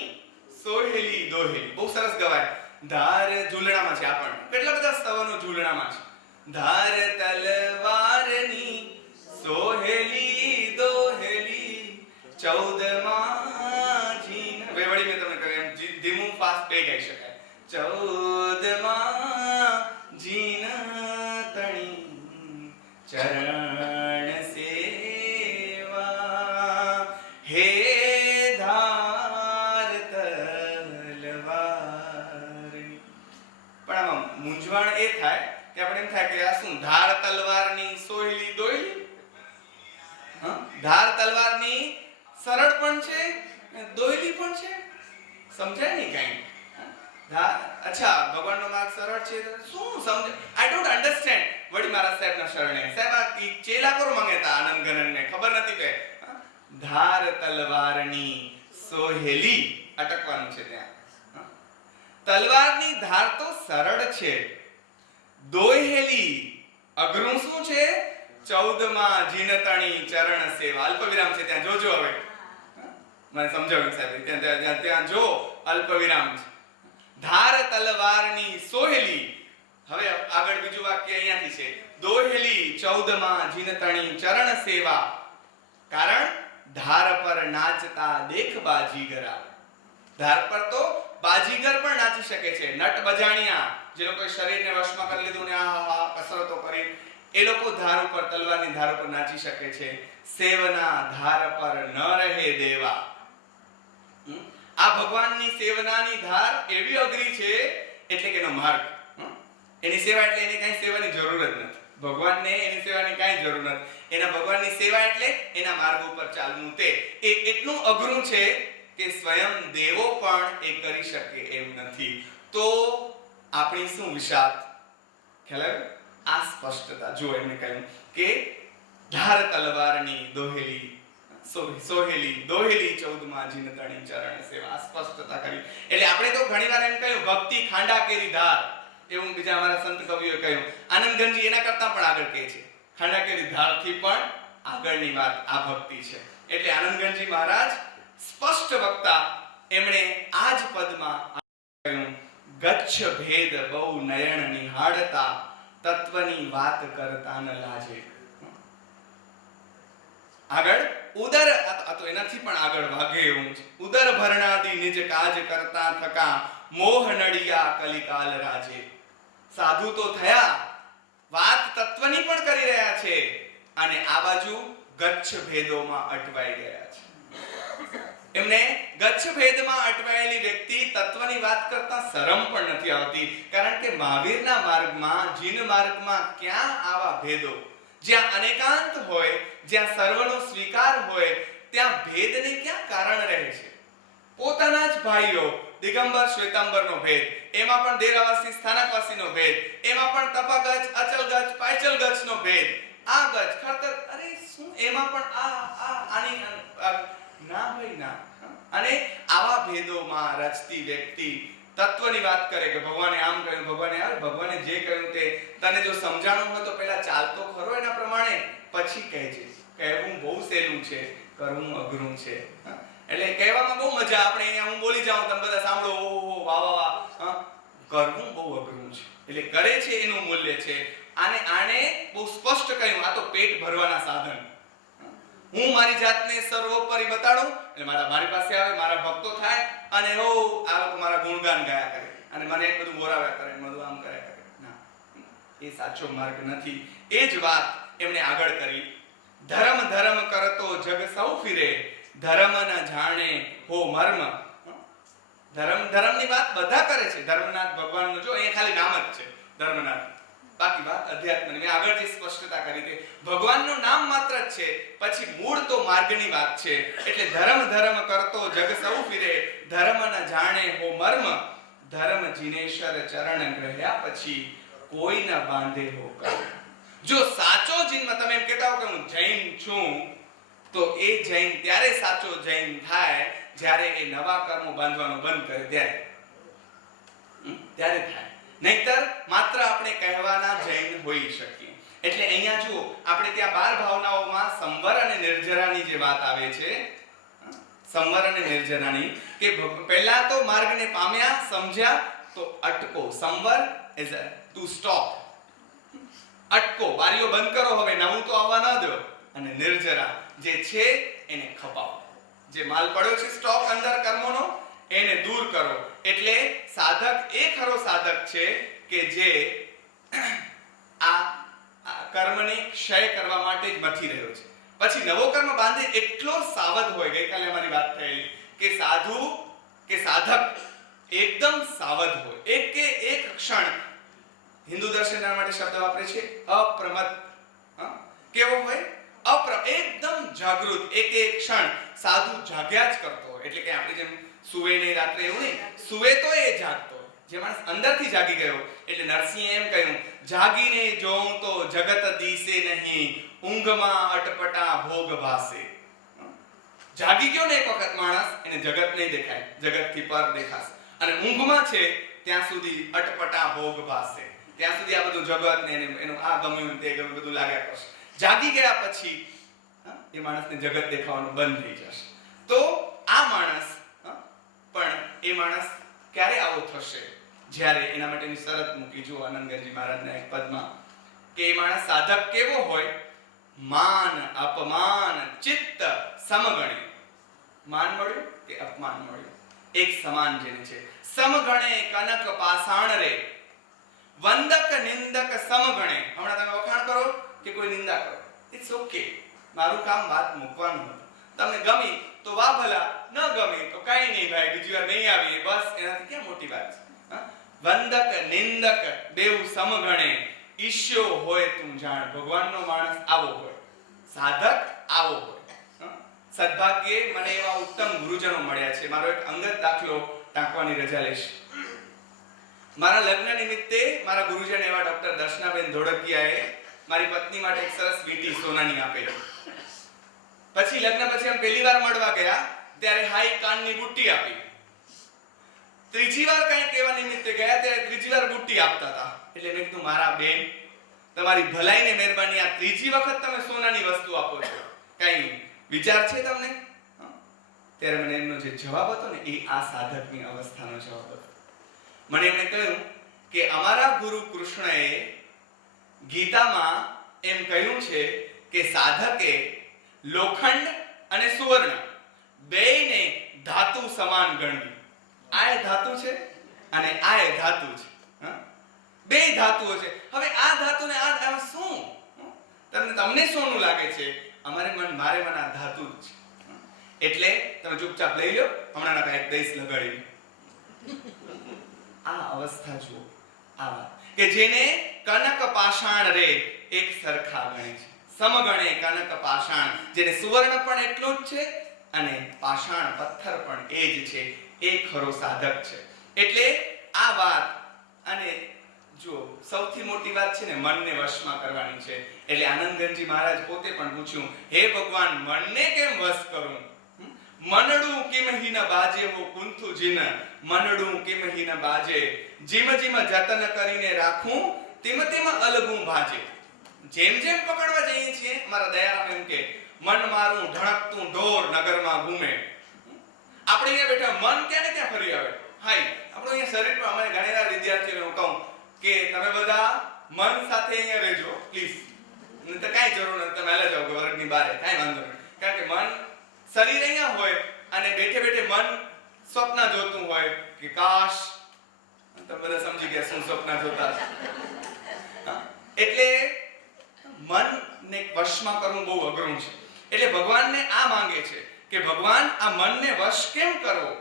સોહેલી દોહેલી, બહુ સરસ ગવાય. ધાર ઝૂલણામાં છે, આપણને કેટલા બધા સ્તવનો ઝૂલણામાં છે. ધાર તલવારની સોહેલી દોહેલી 14માં જીન. હવે વળી મેં તમને કહ્યું એમ ધીમું ફાસ્ટ બે ગાઈ શકાય. 14માં જીન તણી ચરણ સેવા હે ધાર તલવારની. પણ આમાં મૂંઝવણ એ થાય કે આપણે એમ થાય કે આ શું ધાર તલવારની સોહેલી દોહેલી. ધાર તલવારની સરળ પણ છે, દોહેલી પણ છે, સમજાય નહીં કઈ. અચ્છા, ભગવાનનો માર્ગ સરળ છે, શું સમજ? I don't understand. વળી મારા સાહેબના શરણે, સાહેબ આ ચેલા કરો મંગેતા આનંદ ગણનને ખબર નથી કે ધાર તલવારની સોહેલી અટકવાનું છે ત્યાં. તલવારની ધાર તો સરળ છે, દોહેલી અઘરું શું છે? 14માં જીનતણી ચરણ સેવા. અલ્પવિરામ છે ત્યાં, જોજો. હવે મને સમજાવ્યું સાહેબ, ત્યાં જો અલ્પવિરામ છે. ધાર તલવારની સોહેલી. હવે આગળ બીજું વાક્ય અહીંયાથી છે. દોહેલી 14માં જીનતણી ચરણ સેવા. કારણ ધાર પર નાચતા દેખ બાજીગરા. ધાર પર તો બાજીગર પણ નાચી શકે છે. નટ બજાણિયા, જે લોકો શરીરને વશમાં કરી લીધું ને આ કસરતો કરી, એ લોકો ધાર ઉપર, તલવારની ધાર ઉપર નાચી શકે છે. સેવના ધાર પર ન રહે દેવા. આ ભગવાનની સેવનાની ધાર એવી અઘરી છે, એટલે કે એનો માર્ગ, એની સેવા એટલે એની કઈ સેવાની જરૂર જ નથી. ભગવાનને એની સેવાની કઈ જરૂર નથી. એના ભગવાનની સેવા એટલે એના માર્ગ ઉપર ચાલવું. તે એટલું અઘરું છે કે સ્વયં દેવો પણ એ કરી શકે એમ નથી. તો આપણી શું વિશાળ ખ્યાલ આવે? આ સ્પષ્ટતા જો એમને કહ્યું કે ધાર તલવારની દોહેલી સોહેલી દોહેલી 14માં જીનતણી ચરણ સેવા. સ્પષ્ટતા કરી. એટલે આપણે તો ઘણીવાર એમ કહ્યું ભક્તિ ખાંડા કેરી ધાર, એવું બીજા અમારા સંત કવિઓએ કહ્યું. આનંદગંજી એના કરતા પણ આગળ કહે છે. ખાંડા કેરી ધારથી પણ આગળની વાત આ ભક્તિ છે. એટલે આનંદગંજી મહારાજ સ્પષ્ટ વક્તા, એમણે આ જ પદમાં કહ્યું ગચ્છ ભેદ બહુ નયન નિહાળતા તત્વની વાત કરતા ન લાજે. આગળ ઉદર, આ તો એનાથી પણ આગળ વાગે એવું છે. ઉદર ભરણાદી નિજ કાજ કરતા થકા મોહ નડિયા કલિકાલ રાજે. સાધુ તો થયા, વાત તત્વની પણ કરી રહ્યા છે, અને આ બાજુ ગચ્છ ભેદોમાં અટવાઈ ગયા છે. એમને ગચ્છ ભેદમાં અટવાયેલી વ્યક્તિ તત્વની વાત કરતા શરમ પણ નથી આવતી. કારણ કે મહાવીરના માર્ગમાં, જીન માર્ગમાં ક્યાં આવા ભેદો? જ્યાં અનેકાંત હોય, જ્યાં સર્વનો સ્વીકાર હોય, ત્યાં ભેદને ક્યાં કારણ રહે છે? પોતાના જ ભાઈઓ દિગંબર શ્વેતાંબરનો ભેદ, એમાં પણ દેરાવાસી સ્થાનકવાસીનો ભેદ, એમાં પણ તપાગચ અચલ ગચ પાયચલ ગચનો ભેદ, આ ગચ ખરતર, અરે શું એમાં પણ આની ના ભાઈ ના. અને આવા ભેદોમાં રચતી વ્યક્તિ તત્વની વાત કરે કે ભગવાને આમ કહ્યું, ભગવાને જે કહ્યું તે તને જો સમજાણું હોય તો પહેલા ચાલતો ખરો એના પ્રમાણે, પછી કહેજે. કહેવું બહુ સહેલું છે, કરવું અઘરું છે. એટલે કહેવામાં બહુ મજા, આપણે અહીંયા હું બોલી જાઉં, તમે બધા સાંભળો, ઓહો વાહ વાહ વાહ. કરવું બહુ અઘરું છે. એટલે કરે છે એનું મૂલ્ય છે. આને બહુ સ્પષ્ટ કહ્યું, આ તો પેટ ભરવાના સાધન. હું મારી જાતને સર્વોપરી બતાડું એટલે મારી પાસે આવે, મારા ભક્તો થાય, અને આ લોકો મારા ગુણગાન ગાયા કરે, અને મને એક બધું બોરાવ્યા કરે, બધું આમ કર્યા કરે. ના, એ સાચો માર્ગ નથી. એ જ વાત એમણે આગળ કરી. ધર્મ ધર્મ કરતો જગ સૌ ફિરે, ધર્મ ન જાણે હો મર્મ. ધર્મની વાત બધા કરે છે. ધર્મનાથ ભગવાનનું જો અહીંયા ખાલી નામ જ છે ધર્મનાથ, બાકી વાત અધ્યાત્મની. મેં આગળ જે સ્પષ્ટતા કરી કે ભગવાનનું નામ માત્ર જ છે, પછી મૂળ તો માર્ગની વાત છે. એટલે ધર્મ કરતો જગ સૌ ફિરે, ધર્મ ન જાણે હો મર્મ, ધર્મ જીનેશ્વર ચરણ ગ્રહ્યા પછી કોઈ ન બાંધે હો કર્મ. જો સાચો જન્મ, તમે એમ કહેતા હો કે હું જૈન છું, તો એ જૈન ત્યારે સાચો જૈન થાય જ્યારે એ નવા કર્મો બાંધવાનું બંધ કરે, ત્યારે થાય. નહીતર માત્ર આપણે કહેવાના જૈન હોઈ શકીએ. એટલે અહીંયા જુઓ, આપણે ત્યાં 12 ભાવનાઓમાં સંવર અને નિર્જરાની જે વાત આવે છે, સંવર અને નિર્જરાની, કે પહેલા તો માર્ગને પામ્યા, સમજ્યા, તો અટકો. સંવર ઇઝ ટુ સ્ટોપ, અટકો, બારીઓ બંધ કરો, હવે નવું તો આવવા ન દો. અને નિર્જરા જે છે એને ખપાવો, જે માલ પડ્યો છે સ્ટોક અંદર કર્મોનો, એને દૂર કરો. એટલે સાધક એ ખરો સાધક છે કે જે આ કર્મને ક્ષય કરવા માટે જ મથી રહ્યો છે. પછી નવો કર્મ બાંધે એટલો સાવધ હોય. ગઈકાલે અમારી વાત થયેલી કે સાધુ કે સાધક એકદમ સાવધ હોય. એક ક્ષણ, હિન્દુ દર્શન માટે શબ્દ વાપરે છે અપ્રમત્ત. કેવો હોય? એકદમ જાગૃત. એક ક્ષણ સાધુ જાગ્યા જ કરતો હોય. એટલે કે આપણે જેમ સુવે નહીં રાત્રે, એવું નહીં. સુવે તો એ જાગતો હોય, જે માણસ અંદરથી જાગી ગયો. એટલે નરસિંહે એમ કહ્યું, જાગીને જોઉં તો જગત દીસે નહીં, ઊંઘમાં અટપટા ભોગ ભાસે. જાગી ગયો ને એક વખત માણસ, એને જગત નહીં દેખાય, જગતથી પર દેખાશે. અને ઊંઘમાં છે ત્યાં સુધી અટપટા ભોગ ભાસે, ત્યાં સુધી આ બધું જગત ને એનું આ ગમ્યું તે ગમ્યું બધું લાગ્યા કરશે. જાગી ગયા પછી એ માણસને જગત દેખાવાનું બંધ થઈ જશે. તો આ માણસ પણ એ માણસ ક્યારે આવો થશે? જ્યારે એના માટેની શરત મૂકી. જો આનંદગંજી મહારાજના એક પદમાં કે એ માણસ સાધક કેવો હોય? માન અપમાન ચિત્ત સમગણે. માન મળ્યું કે અપમાન મળ્યું, એક સમાન જેને છે. સમગણે કનક પાષાણ રે, વંદક નિંદક સમગણે. હમણાં તમે વખાણ કરો કે કોઈ નિંદા કરો, ઇટ્સ ઓકે. મારું કામ વાત મૂકવાનું હતું. તમને ગમી તો વાહ ભલા, ન ગમી તો કઈ નહીં ભાઈ, બીજી વાર નહીં આવીએ, બસ. એનાથી ક્યાં મોટી વાત છે? વંદક નિંદક બેઉ સમગણે, ઈશ્યો હોય તું જાણ. ભગવાનનો માણસ આવો હોય, સાધક આવો હોય. સદભાગ્યે મને એવા ઉત્તમ ગુરુજનો મળ્યા છે. મારો એક અંગત દાખલો ટાંકવાની રજા લઈશ. મારા લગ્ન નિમિત્તે મારા ગુરુજન એવા ડોક્ટર દર્શનાબેન ધોળકિયાએ મારી પત્ની માટે એક સરસ વીંટી સોનાની આપેલી. પછી લગ્ન પછી અમે પહેલી વાર મળવા ગયા ત્યારે હાઈ કાનની બુટ્ટી આપી. ત્રીજી વાર કંઈ કહેવા નિમિત્તે ગયા ત્યારે ત્રીજી વાર બુટ્ટી આપતા હતા. એટલે મેં કીધું, મારા બેન, તમારી ભલાઈને મહેરબાની, આ ત્રીજી વખત તમે સોનાની વસ્તુ આપો છો, કઈ વિચાર છે તમને? ત્યારે મને એમનો જે જવાબ હતો ને, એ આ સાધકની અવસ્થાનો જવાબ હતો. મને એમણે કહ્યું કે અમારા ગુરુ કૃષ્ણએ ગીતામાં એમ કહ્યું છે કે સાધકે લોખંડ અને સુવર્ણ બેયને ધાતુ સમાન ગણવી. આ ધાતુ છે અને આ ધાતુ છે, બે ધાતુઓ છે. હવે આ ધાતુ ને આ શું? તમને સોનું લાગે છે, મારે મન આ ધાતુ જ છે. એટલે તમે ચૂપચાપ લઈ લો, હમણાં ના એક દઈશ લગાડી. આ અવસ્થા જુઓ, આ કે જેને કનક પાષાણ રે એક સરખા ગણે છે. સમગણે કનક પાષાણ, જેને સુવર્ણ પણ એટલું જ છે અને પાષાણ પથ્થર પણ એ જ છે. એ ખરો સાધક છે. એટલે આ વાત, અને જો સૌથી મોટી વાત છે ને, મનને વશમાં કરવાની છે. એટલે આનંદગંજી મહારાજ પોતે પણ પૂછ્યું, હે ભગવાન, મનને કેમ વશ કરું? મનડું કિમહી ન બાજે હો કુંથુ જીન, મનડું કિમહી ન બાજે, જીમ જીમ જતન કરીને રાખું, તેમ તેમ અલગું ભાજે. જેમ જેમ પકડવા જઈએ છીએ, મારા દયારામ એમ કે, મન મારું ઢળકતું ઢોર નગરમાં ઘૂમે. આપણે અહીંયા બેઠા મન ક્યાં ને ક્યાં ફરી આવે. હાય, આપણું અહીંયા શરીરમાં, અમારે ઘણા વિદ્યાર્થીઓને હું કહું કે તમે બધા મન સાથે અહીંયા રહેજો પ્લીઝ, નહીતર કાંઈ જરૂર નથી, તમે હાલે જાઓ વર્ગની બહાર, કાંઈ વાંધો નહીં. કારણ કે મન, શરીર અહીંયા હોય અને બેઠે બેઠે મન સ્વપ્ન જોતું હોય કે કાશ, તમે બધા સમજી ગયા શું સ્વપ્ન જોતા. એટલે મનને વશમાં કરવું બહુ અઘરું છે. એટલે ભગવાનને આ માંગે છે કે ભગવાન, આ મનને વશ કેમ કરવો?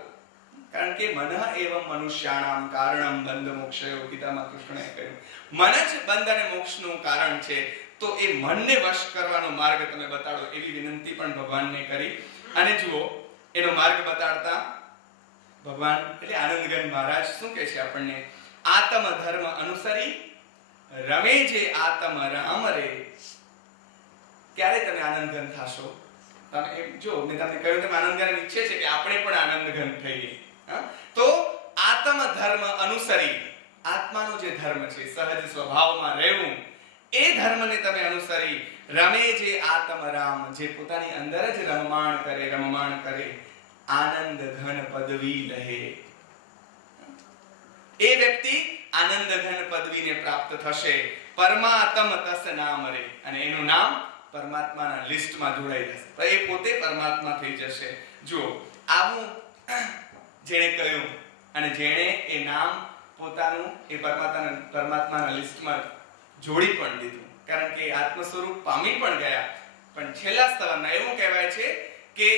કારણ કે મન એવં મનુષ્યાણામ કારણમ બંધ મોક્ષયો પિતામાં કૃષ્ણએ કહ્યું, મન જ બંધ અને મોક્ષનું કારણ છે. તો એ મનને વશ કરવાનો માર્ગ તમે બતાડો એવી વિનંતી પણ ભગવાનને કરી. અને જુઓ એનો માર્ગ બતાડતા ભગવાન એટલે આનંદગન મહારાજ શું કહે છે આપણને? આત્મ ધર્મ અનુસરી રમે જે આત્મ રામ રે. ક્યારે તમે આનંદઘન થાશો? તમે એમ જો મેં તમને કહ્યું તેમ આનંદઘન ઈચ્છે છે કે આપણે પણ આનંદઘન થઈએ. તો આત્મ ધર્મ અનુસરી, આત્માનો જે ધર્મ છે સહજ સ્વભાવમાં રહેવું, એ ધર્મને તમે અનુસરી રમે જે આત્મ રામ, જે પોતાની અંદર જ રમમાણ કરે આનંદ ઘન પદવી લહે. એ વ્યક્તિ આનંદ ઘન પદવીને પ્રાપ્ત થશે. પરમાત્મ તસ નામ રે, અને એનું નામ પરમાત્માના લિસ્ટમાં જોડાઈ જશે. એ પોતે પરમાત્મા થઈ જશે. જુઓ આવું જેણે કહ્યું અને જેણે એ નામ પોતાનું એ પરમાત્માના લિસ્ટમાં જોડી પણ દીધું, કારણ કે આત્મ સ્વરૂપ પામી પણ ગયા. પણ છેલ્લા સ્તવનમાં એવું કહેવાય છે કે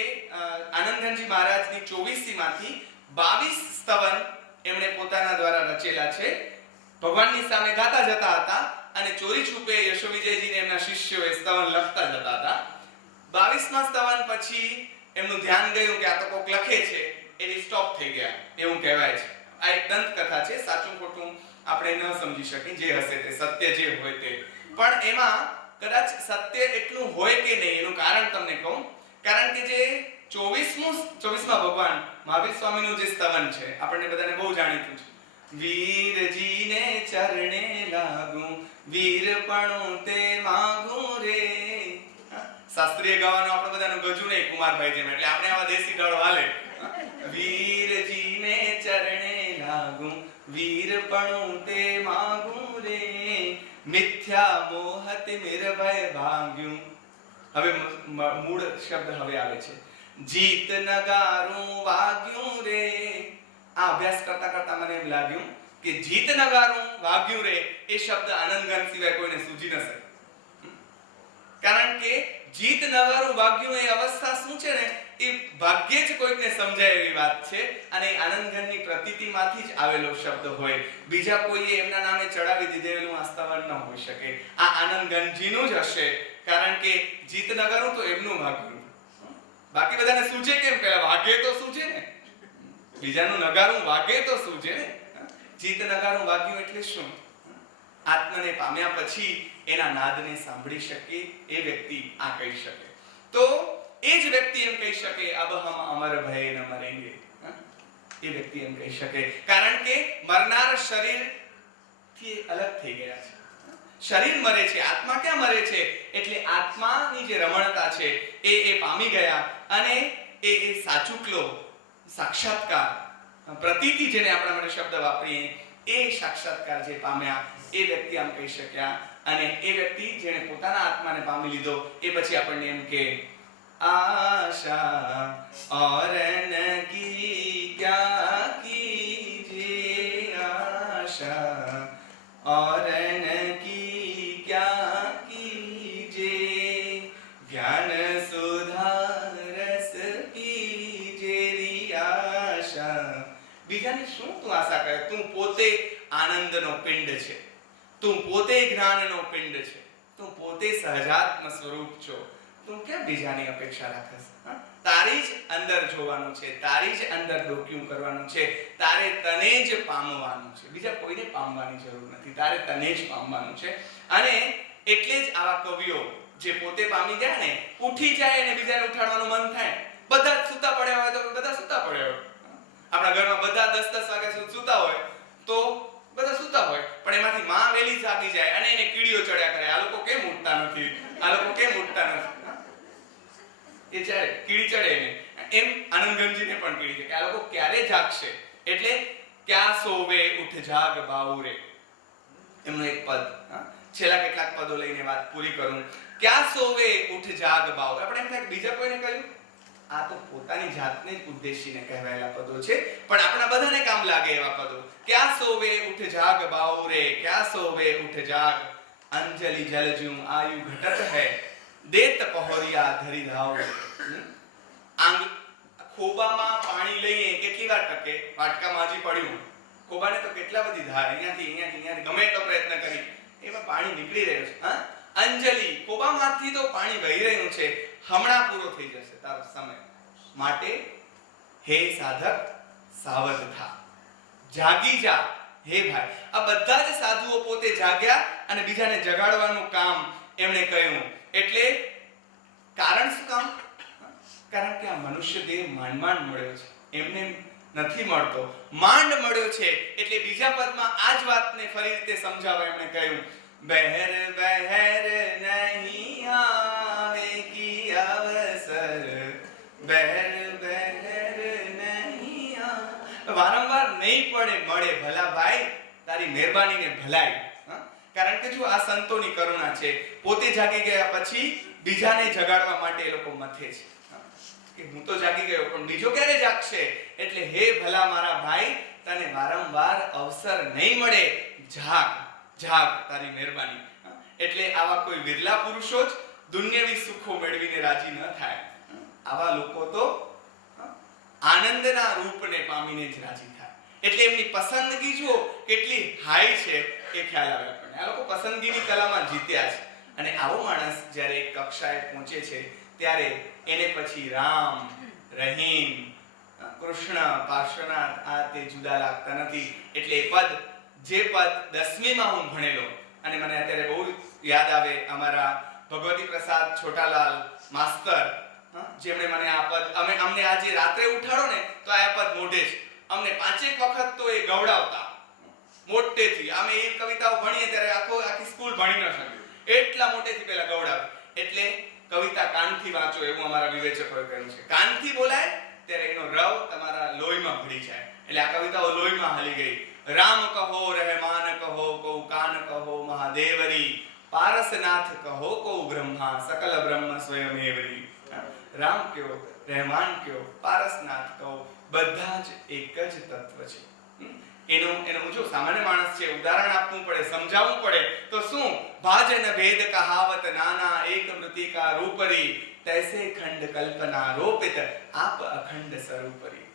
આનંદઘનજી મહારાજની 24 માંથી 22 સ્તવન એમણે પોતાના દ્વારા રચેલા છે. ભગવાનની સામે ગાતા જતા હતા અને ચોરી છુપે યશોવિજયજીને એમના શિષ્યોએ સ્તવન લખતા જતા હતા. 22મા સ્તવન પછી એમનું ધ્યાન ગયું કે આ તો કોક લખે છે, એની સ્ટોપ થઈ ગયા એવું કહેવાય છે. આ એક દંત કથા છે, સાચું ખોટું આપણે ન સમજી શકીએ, જે હશે તે સત્ય જે હોય તે. પણ એમાં કદાચ સત્ય એટલું હોય કે નહીં એનું કારણ તમને કહું. કારણ કે જે 24મા ભગવાન મહાવીર સ્વામીનું જે સ્તવન છે આપણને બધાને બહુ જાણીતું છે. વીરજીને ચરણે લાગું વીરપણું તે માગું રે. શાસ્ત્રીય ગાવાનો આપણે બધાનું ગજુ નહીં કુમારભાઈ જેમ, એટલે આપણે આવા દેશી ઢળ વાલે. વીરજીને ચરણે લાગું વીરપણું તે માગું રે, મિથ્યા મોહત નિર્ભય ભાગ્યું. હવે મૂળ શબ્દ હવે આવે છે, જીત નગારું વાગ્યું રે. આ અભ્યાસ કરતા કરતા મને એમ લાગ્યું કે જીત નગારું વાગ્યું રે એ શબ્દ આનંદઘન સિવાય કોઈને સૂજી ન શકે. કારણ કે જીત નગારું વાગ્યું એ અવસ્થા શું છે ને, એ ભાગ્યે જ કોઈને સમજાય એવી વાત છે. અને આનંદઘનની પ્રતીતિમાંથી જ આવેલો શબ્દ હોય, બીજા કોઈએ એમના નામે ચડાવી દીધેલું આ સ્તવન ન હોઈ શકે. આ આનંદઘનજીનું જ હશે, કારણ કે જીત નગારું તો એમનું ભાગ્યું. બાકી બધાને સૂજે કેમ? પેલા વાગે તો સૂજે ને, બીજાનું નગારું વાગે તો સૂજે ને. જીત નગારું વાગ્યું એટલે શું? આત્મને પામ્યા પછી એના નાદને સાંભળી શકે એ વ્યક્તિ આ કહી શકે. તો એ જ વ્યક્તિ એમ કહી શકે અબ હમ અમર ભય ન મરેંગે. એ વ્યક્તિ એમ કહી શકે, કારણ કે મરનાર શરીરથી અલગ થઈ ગયા છે. શરીર મરે છે, આત્મા ક્યાં મરે છે? એટલે આત્માની જે રમણતા છે એ પામી ગયા. અને એ સાચુકલો સાક્ષાત્કાર, પ્રતીતિ જેને આપણા માટે શબ્દ વાપરીએ, એ સાક્ષાત્કાર જે પામ્યા એ વ્યક્તિ આમ કહી શક્યા. અને એ વ્યક્તિ જેને પોતાના આત્માને પામી લીધો એ પછી આપણને એમ કે આશા और न की क्या कीजिए, आशा और न की क्या कीजिए, ज्ञान सुधा रस पीजे आशा. બીજાની શું તું આશા કરે? તું પોતે આનંદનો પિંડ છે, તું પોતે જ્ઞાનનો પિંડ છે, તું પોતે સહજાત્મ સ્વરૂપ છો. તું કેમ બીજાની અપેક્ષા રાખસ? તારી જ અંદર જોવાનું છે, તારી જ અંદર ડોક્યું કરવાનું છે, તારે તને જ પામવાનું છે, બીજા કોઈને પામવાની જરૂર નથી, તારે તને જ પામવાનું છે. અને એટલે જ આવા કવિઓ જે પોતે પામી જાય ને, ઉઠી જાય અને બીજાને ઉઠાડવાનું મન થાય. બધા સૂતા પડ્યા હોય તો બધા સૂતા પડ્યા હોય. આપણા ઘરમાં બધા 10-10 વાગ્યા સુધી સૂતા હોય તો બધા સૂતા હોય, પણ એમાંથી માં વેલી જાગી જાય અને એને કીડીઓ ચડ્યા કરે. આ લોકો કેમ ઉઠતા નથી? આ લોકો કેમ ઉઠતા નથી? એ ચડે, કીડી ચડે એને. એમ આનંદગંજીને પણ કીડી છે કે આ લોકો ક્યારે જાગશે? એટલે ક્યાં સોવે ઉઠ જાગ બાઉરે, એમનું એક પદ. છેલ્લા કેટલાક પદો લઈને વાત પૂરી કરું. ક્યાં સોવે ઉઠ જાગ બાઉરે. આપણે એમ થાય બીજા કોઈને કહ્યું? આ તો પોતાની જાતને જ ઉદ્દેશીને કહેવાયેલા પદો છે, પણ આપણા બધાને કામ લાગે એવા પદો. ક્યાં સોવે ઉઠ જાગ બાઉરે, ક્યાં સોવે ઉઠ જાગ, અંજલિ જલજું આયુ ઘટત હૈ, દેત પહોરિયા ધરી ધાવ. આંગ ખોબામાં પાણી લઈએ કેટલી વાર ટકે? વાટકામાં હજી પડ્યું, ખોબાને તો કેટલા બધી ધાર, અહીંયાથી ગમે એટલો પ્રયત્ન કરી એમાં પાણી નીકળી રહ્યું છે. હા, અંજલિ, ખોબામાંથી તો પાણી વહી રહ્યું છે, હમણાં પૂરો થઈ જશે તારો સમય, માટે હે સાધક સાવધ થા, જાગી જા હે ભાઈ. આ બધા જ સાધુઓ પોતે જાગ્યા અને બીજાને જગાડવાનું કામ એમણે કહ્યું. એટલે કારણ શું કામ? કારણ કે આ મનુષ્ય દેહ માંડ મળ્યો છે, એમને નથી મળતો, માંડ મળ્યો છે. એટલે બીજા પદમાં આ જ વાતને ફરી રીતે સમજાવવા એમણે કહ્યું, બહેર બહેર નહીં આવે કી અવસર, બહેર બહેર નહીં આવે, વારંવાર નહીં પડે મળે ભલા ભાઈ, તારી મહેરબાનીને ભલાઈ. કારણ કે જો આ સંતોની કરુણા છે, પોતે જાગી ગયા પછી બીજાને જગાડવા માટે એ લોકો મથે છે કે હું તો જાગી ગયો પણ બીજો ક્યારે જાગશે? એટલે હે ભલા મારા ભાઈ, તને વારંવાર અવસર નહીં મળે, જાગ જાગ, તારી મહેરબાની. એટલે આવા કોઈ વિરલા પુરુષો જ દુન્યવી સુખો મેળવીને રાજી ન થાય. આવા લોકો તો આનંદના રૂપને પામીને જ રાજી થાય. એટલે એમની પસંદગી જુઓ કેટલી હાઈ છે એ ખ્યાલ આવે આપણને. આ લોકો પસંદગીની કલામાં જીત્યા છે. અને આવો માણસ જ્યારે એક કક્ષાએ પહોંચે છે ત્યારે એને પછી રામ, રહીમ, કૃષ્ણ, પાર્શ્વનાથ આ તે જુદા લાગતા નથી. એટલે એ પદ, જે પદ 10મીમાં હું ભણેલો અને મને અત્યારે બહુ યાદ આવે, અમારા ભગવતી પ્રસાદ છોટાલાલ માસ્તર, જેમણે મને આ પદ, અમને આજે રાત્રે ઉઠાડો ને તો આ પદ મોઢે જ અમને 5 વખત તો એ ગવડાવતા મોટેથી. અમે એ કવિતાઓ ભણીએ ત્યારે આખી સ્કૂલ ભણી ન શક્યું, એટલા મોટેથી પહેલા ગવડાવે. એટલે કવિતા કાનથી વાંચો એવું અમારા વિવેચકોએ કહ્યું છે. કાનથી બોલાય ત્યારે એનો રવ તમારા લોહીમાં ભળી જાય. એટલે આ કવિતાઓ લોહીમાં હાલી ગઈ. રામ કહો, રહેમાન કહો, કૌ કાન કહો, મહાદેવરી, પારસનાથ કહો, કૌ બ્રહ્મા, સકલ બ્રહ્મ સ્વયમેવરી. રામ કયો, રહેમાન કયો, પારસનાથ કહો, બધા જ એક જ તત્વ છે. એનો જો સામાન્ય માણસ છે, ઉદાહરણ આપવું પડે, સમજાવવું પડે તો શું? ભાજન ભેદ કહાવત નાના, એક મૃતિકા રૂપરી, તૈસે ખંડ કલ્પના રોપિત, આપ અખંડ સ્વરૂપરી.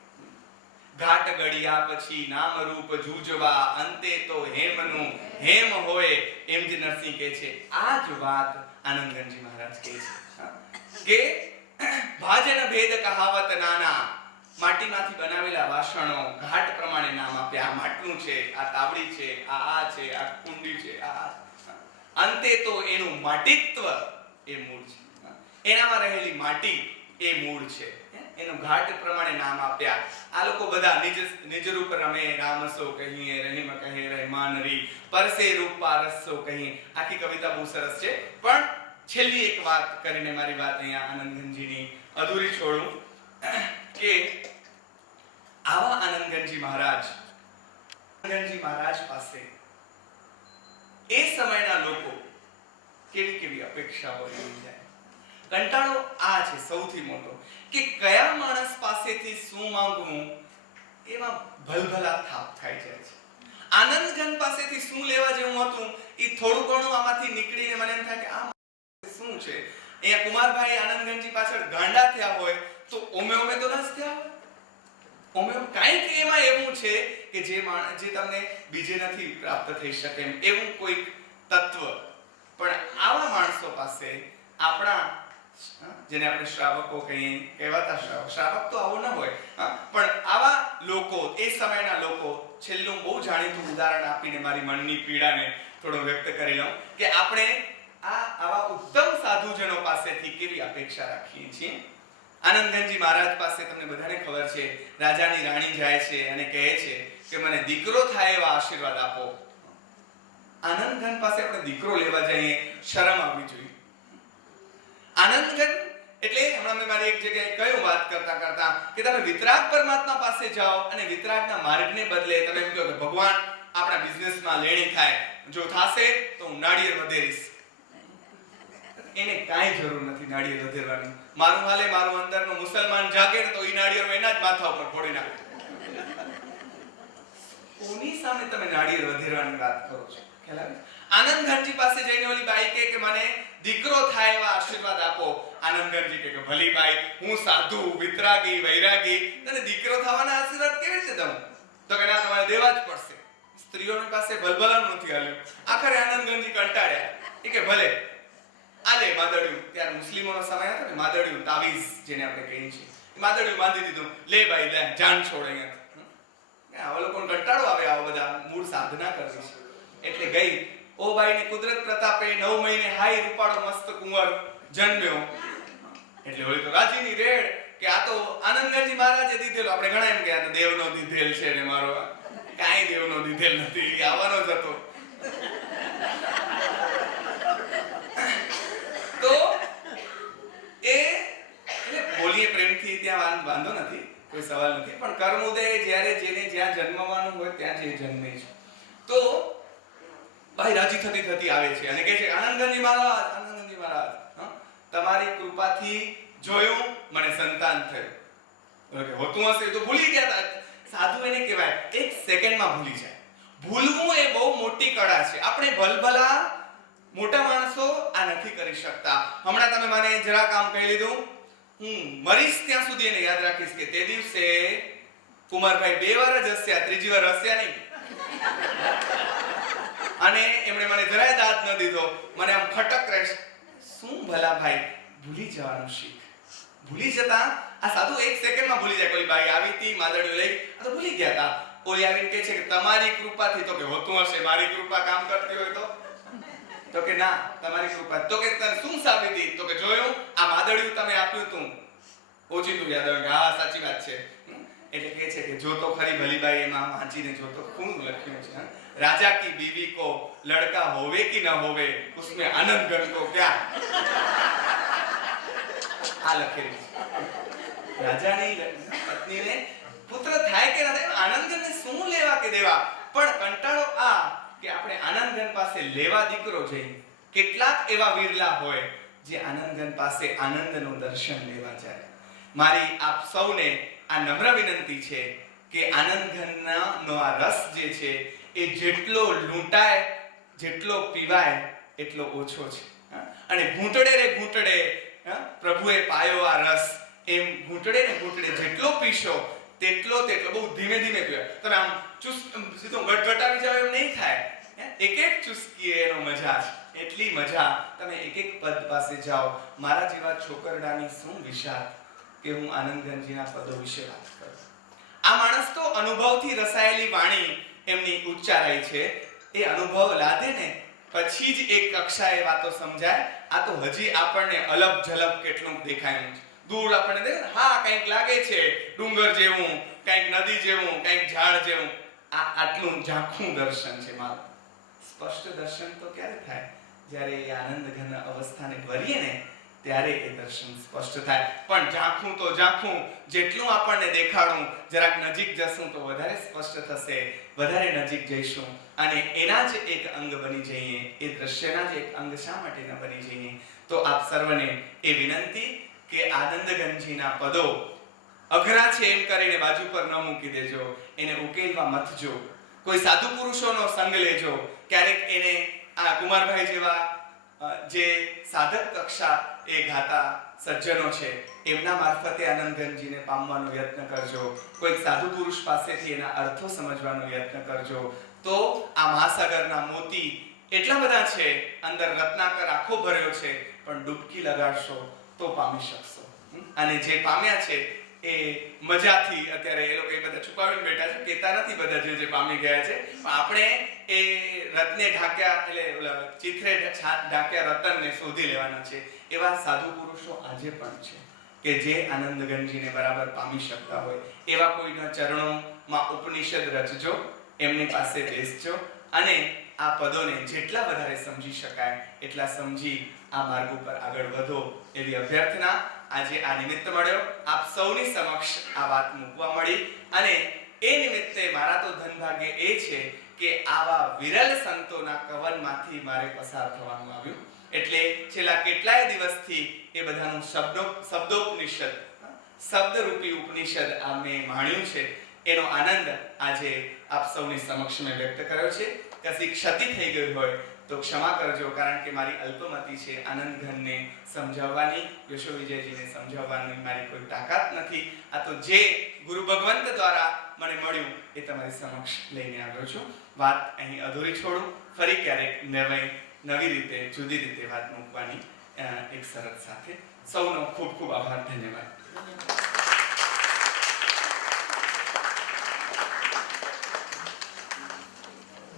ઘાટ ગળિયા પછી નામ રૂપ જૂજવા, અંતે તો હેમનું હેમ હોય, એમ જ નરસિંહ કહે છે. આ જ વાત આનંદગંજી મહારાજ કહે છે કે ભાજન ભેદ કહાવત નાના, માટીમાંથી બનાવેલા વાસણો ઘાટ પ્રમાણે નામ આપ્યા. આ માટલું છે, આ તાવડી છે, આ છે, આ કુંડી છે, અંતે તો એનું માટીત્વ એ મૂળ છે, એનામાં રહેલી માટી એ મૂળ છે. એનું ઘાટ પ્રમાણે નામ આપ્યા. આ લોકો બધા નિજ રૂપ રમે, રામસો કહીએ, રહીમ કહે, રહેમાન રી, પરસે રૂપ પારસો કહીએ. આખી કવિતા બહુ સરસ છે. પણ છેલ્લી એક વાત કરીને મારી વાત અહીંયા આનંદગંજીની અધૂરી છોડું કે આવા આનંદગંજી મહારાજ પાસે એ સમયના લોકો કેવી અપેક્ષાઓ લઈ જાય. કંટાળો આ છે સૌથી મોટો કે કયા માણસ પાસેથી શું માંગવું એમાં ભલભલા થાપ થઈ જાય છે. આનંદગંજ પાસેથી શું લેવા જેવું હતું એ થોડું ઘણું આમાંથી નીકળીને મને એમ થાય કે આ શું છે. અહીંયા કુમારભાઈ આનંદગંજી પાછળ ગાંડા થયા હોય તો ઓમે તો ન થયા હોય. ઓમે કાંઈક એમાં એવું છે કે જે તમને બીજે નથી પ્રાપ્ત થઈ શકે એવું કોઈક તત્વ. પણ આવા માણસો પાસે આપણા, જેને આપણે શ્રાવકો કહીએ, કહેવાતા શ્રાવક તો આવો ન હોય, પણ આવા લોકો, એ સમયના લોકો, છેલ્લું બહુ જાણીતું ઉદાહરણ આપીને મારી મનની પીડાને થોડો વ્યક્ત કરી લઉં કે આપણે આવા ઉત્તમ સાધુજનો પાસેથી કેવી અપેક્ષા રાખીએ છીએ. આનંદગંજી મહારાજ પાસે તમને બધાને ખબર છે, રાજાની રાણી જાય છે અને કહે છે કે મને દીકરો થાય એવા આશીર્વાદ આપો. આનંદગંજ પાસે આપણે દીકરો લેવા જઈએ, શરમ આવવી જોઈએ. આનંદગંજ એટલે હમણાં મેં મારી એક જગ્યાએ કહ્યું વાત કરતા કે તમે વિતરાગ પરમાત્મા પાસે જાઓ અને વિતરાગના માર્ગને બદલે તમે એમ કહો કે ભગવાન આપણા બિઝનેસમાં લેણી થાય, જો થાશે તો હું નાળિયેર વધેરીશ. એને કાંઈ જરૂર નથી નાળિયેર વધેરવાની. મારું હાલે મારું અંદરનો મુસલમાન જાગે ને તો ઈ નાળિયેર એના જ માથા ઉપર ફોડી નાખે. કોની સામે તમે નાળિયેર વધેરવાની વાત કરો છો? ખ્યાલ આવે? આનંદગંજી પાસે જઈને ઓલી બાઈ કે મને દીકરો થાય એવા આશીર્વાદ આપો. આનંદગંજી કે ભલી બાઈ, હું સાધુ વિતરાગી વૈરાગી, તને દીકરો થવાના આશીર્વાદ કેવી રીતે દઉં? તો કે ના, તમારે દેવા જ પડશે. સ્ત્રીઓની પાસે ભલભલાનું નથી હાલ્યું. આખરે આનંદગંજી કંટાળ્યા. એ કે ભલે આલે માદળિયું. ત્યારે મુસ્લિમોનો સમય હતો ને, માદળિયું તાવીઝ જેને આપણે કહીએ છીએ, માદળિયું બાંધી દીધું. લે બાઈ લે, જાન છોડ અહીંયા. આવા લોકોને કંટાળો આવે આવા બધા મૂળ સાધના કરવી છે. એટલે ગઈ. ઓ બાઈને કુદરત પ્રતાપે 9 મહિને હાઈ રૂપાળો મસ્ત કુંવર જન્મ્યો. એટલે હોય તો રાજીની રેડ કે આ તો આનંદગંજી મહારાજે દીધેલો. આપણે ઘણા એમ કે આ તો દેવનો દીધેલ છે ને મારો. કાંઈ દેવનો દીધેલ નથી, આવવાનો જ હતો. તો એ એટલે બોલીએ પ્રેમથી, ત્યાં વાંધો નથી, કોઈ સવાલ નથી. પણ કર્મ ઉદય જ્યારે જેને જ્યાં જન્મવાનું હોય ત્યાં જે જન્મે છે. તો ભાઈ રાજી થતી થતી આવે છે અને કહે છે આનંદગંજી મહારાજ, આનંદગંજી મહારાજ, તમારી કૃપાથી જોયું મને સંતાન થયું. ઓકે, હોતું હશે તો ભૂલી ગયા હતા. સાધુ એને કહેવાય એક સેકન્ડમાં ભૂલી જાય. ભૂલવું એ બહુ મોટી કળા છે. આપણે ભલભલા મોટા માણસો આ નથી કરી શકતા. હમણાં તમે મને જરા કામ કહી લીધું, હું મરીશ ત્યાં સુધી એને યાદ રાખીશ કે તે દિવસે કુમારભાઈ 2 વાર જ હસ્યા, ત્રીજી વાર હસ્યા નહીં. અને એમણે મને જરાય દાદ ન દીધો. મને આમ ખટક રહેશે. શું ભલા ભાઈ, ભૂલી જવાનું શીખ. ભૂલી જતા આ સાધુ એક સેકન્ડમાં ભૂલી જાય. કોઈ બાઈ આવી હતી માદળિયું લઈ, આ તો ભૂલી ગયા હતા. ઓલી આવીને કહે છે કે તમારી કૃપાથી. તો કે હોતું હશે, મારી કૃપા કામ કરતી હોય તો કે ના, તમારી કૃપા. તો કે તને શું સાબિતી? તો કે જોયું આ માદળિયું તમે આપ્યું તું, ઓછીતું યાદ આવે. હા સાચી વાત છે. એટલે કહે છે કે જો તો ખરી ભલીબાઈ, એમાં વાંચીને જો તો શું લખ્યું છે, રાજા કી બીવી કો લડકા હોવે કે ન હોવે ઉસમે આનંદ ઘન કો ક્યાં. આ લખેલું છે. રાજાની પત્નીને પુત્ર થાય કે ન થાય, આનંદગણને શું લેવા કે દેવા. પણ કંટાળો આ કે આપણે આનંદગણ પાસે લેવા દીકરો જઈએ. કેટલાક એવા વિરલા હોય જે આનંદગણ પાસે આનંદનું દર્શન લેવા જાય. મારી આપ સૌને આ નમ્ર વિનંતી છે કે આનંદગણનો આ રસ જે છે એ જેટલો લૂંટાય, જેટલો પીવાય એટલો ઓછો છે. અને ઘૂંટડે રે ઘૂંટડે પ્રભુએ પાયો આ રસ. એમ ઘૂંટડે ને ઘૂંટડે જેટલો પીશો તેટલો બહુ ધીમે ધીમે પીવાય. તમે આમ સીધો ગટગટાવી જાવ એમ નહીં થાય. એક એક ચુસ્કી એનો મજા છે. એટલી મજા તમે એક એક પદ પાસે જાઓ. મારા જેવા છોકરડાની શું વિશાળ કે હું આનંદગંજીના પદો વિશે વાત કરું. આ માણસ તો અનુભવથી રસાયેલી વાણી એમની ઉચ્ચારાય છે. એ અનુભવ લાદે ને પછી જ એક કક્ષાએ વાતો સમજાય. આ તો હજી આપણને અલગ ઝલક કેટલું દેખાયું છે. દૂર આપણને દેખાય ને, હા કંઈક લાગે છે ડુંગર જેવું, કંઈક નદી જેવું, કંઈક ઝાડ જેવું. આ આટલું ઝાંખું દર્શન છે મારું. સ્પષ્ટ દર્શન તો ક્યારે થાય? જ્યારે એ આનંદ ઘન અવસ્થાને ભરીએ ને ત્યારે એ દર્શન સ્પષ્ટ થાય. પણ ઝાંખું તો ઝાંખું, જેટલું આપણને દેખાડું જરાક નજીક જશું તો વધારે સ્પષ્ટ થશે, વધારે નજીક જઈશું અને એના જ એક અંગ બની જઈએ. એ દ્રશ્યના જ એક અંગ શા માટે ન બની જઈએ? તો આપ સર્વને એ વિનંતી કે આનંદગંજીના પદો અઘરા છે એમ કરીને બાજુ પર ન મૂકી દેજો. એને ઉકેલવા મથજો. કોઈ સાધુ પુરુષોનો સંગ લેજો. ક્યારેક એને આ કુમારભાઈ જેવા જે સાધક કક્ષા એ ગાતા સજ્જનો છે એમના મારફતે આનંદગંજીને પામવાનો યત્ન કરજો. કોઈક સાધુ પુરુષ પાસેથી એના અર્થો સમજવાનો યત્ન કરજો. તો આ મહાસાગરના મોતી એટલા બધા છે, અંદર રત્નાકર આખો ભર્યો છે, પણ ડૂબકી લગાડશો તો પામી શકશો. અને જે પામ્યા છે એ મજાથી અત્યારે એ લોકો એ બધા છુપાવીને બેઠા છે, કહેતા નથી બધા જે પામી ગયા છે. પણ આપણે એ રત્ને ઢાંક્યા એટલે ચિત્રે ઢાંક્યા રતનને શોધી લેવાના છે. એવા સાધુ પુરુષો આજે પણ છે કે જે આનંદગંજીને બરાબર પામી શકતા હોય. એવા કોઈના ચરણોમાં ઉપનિષદ રચજો, એમની પાસે બેસજો અને આ પદોને જેટલા વધારે સમજી શકાય એટલા સમજી આ માર્ગ ઉપર આગળ વધો એવી અભ્યર્થના. આજે આ નિમિત્ત મળ્યો, આપ સૌની સમક્ષ આ વાત મૂકવા મળી અને એ નિમિત્તે મારા તો ધનભાગ્ય એ છે કે આવા વિરલ સંતોના કવનમાંથી મારે પસાર થવાનું આવ્યું. એટલે છેલ્લા કેટલાય દિવસથી એ બધાનું શબ્દોપનિષદ, શબ્દરૂપી ઉપનિષદ આ મેં માણ્યું છે. એનો આનંદ આજે આપ સૌની સમક્ષ મેં વ્યક્ત કર્યો છે. કશી ક્ષતિ થઈ ગઈ હોય તો ક્ષમા કરજો, કારણ કે મારી અલ્પમતી છે. આનંદઘનને સમજાવવાની, યશો વિજયજીને સમજાવવાની મારી કોઈ તાકાત નથી. આ તો જે ગુરુ ભગવંત દ્વારા મને મળ્યું એ તમારી સમક્ષ લઈને આવ્યો છું. વાત અહીં અધૂરી છોડું. ફરી ક્યારેક નવી રીતે, જુદી રીતે વાત મૂકવાની એક શરત સાથે. સૌનો ખૂબ ખૂબ આભાર. ધન્યવાદ.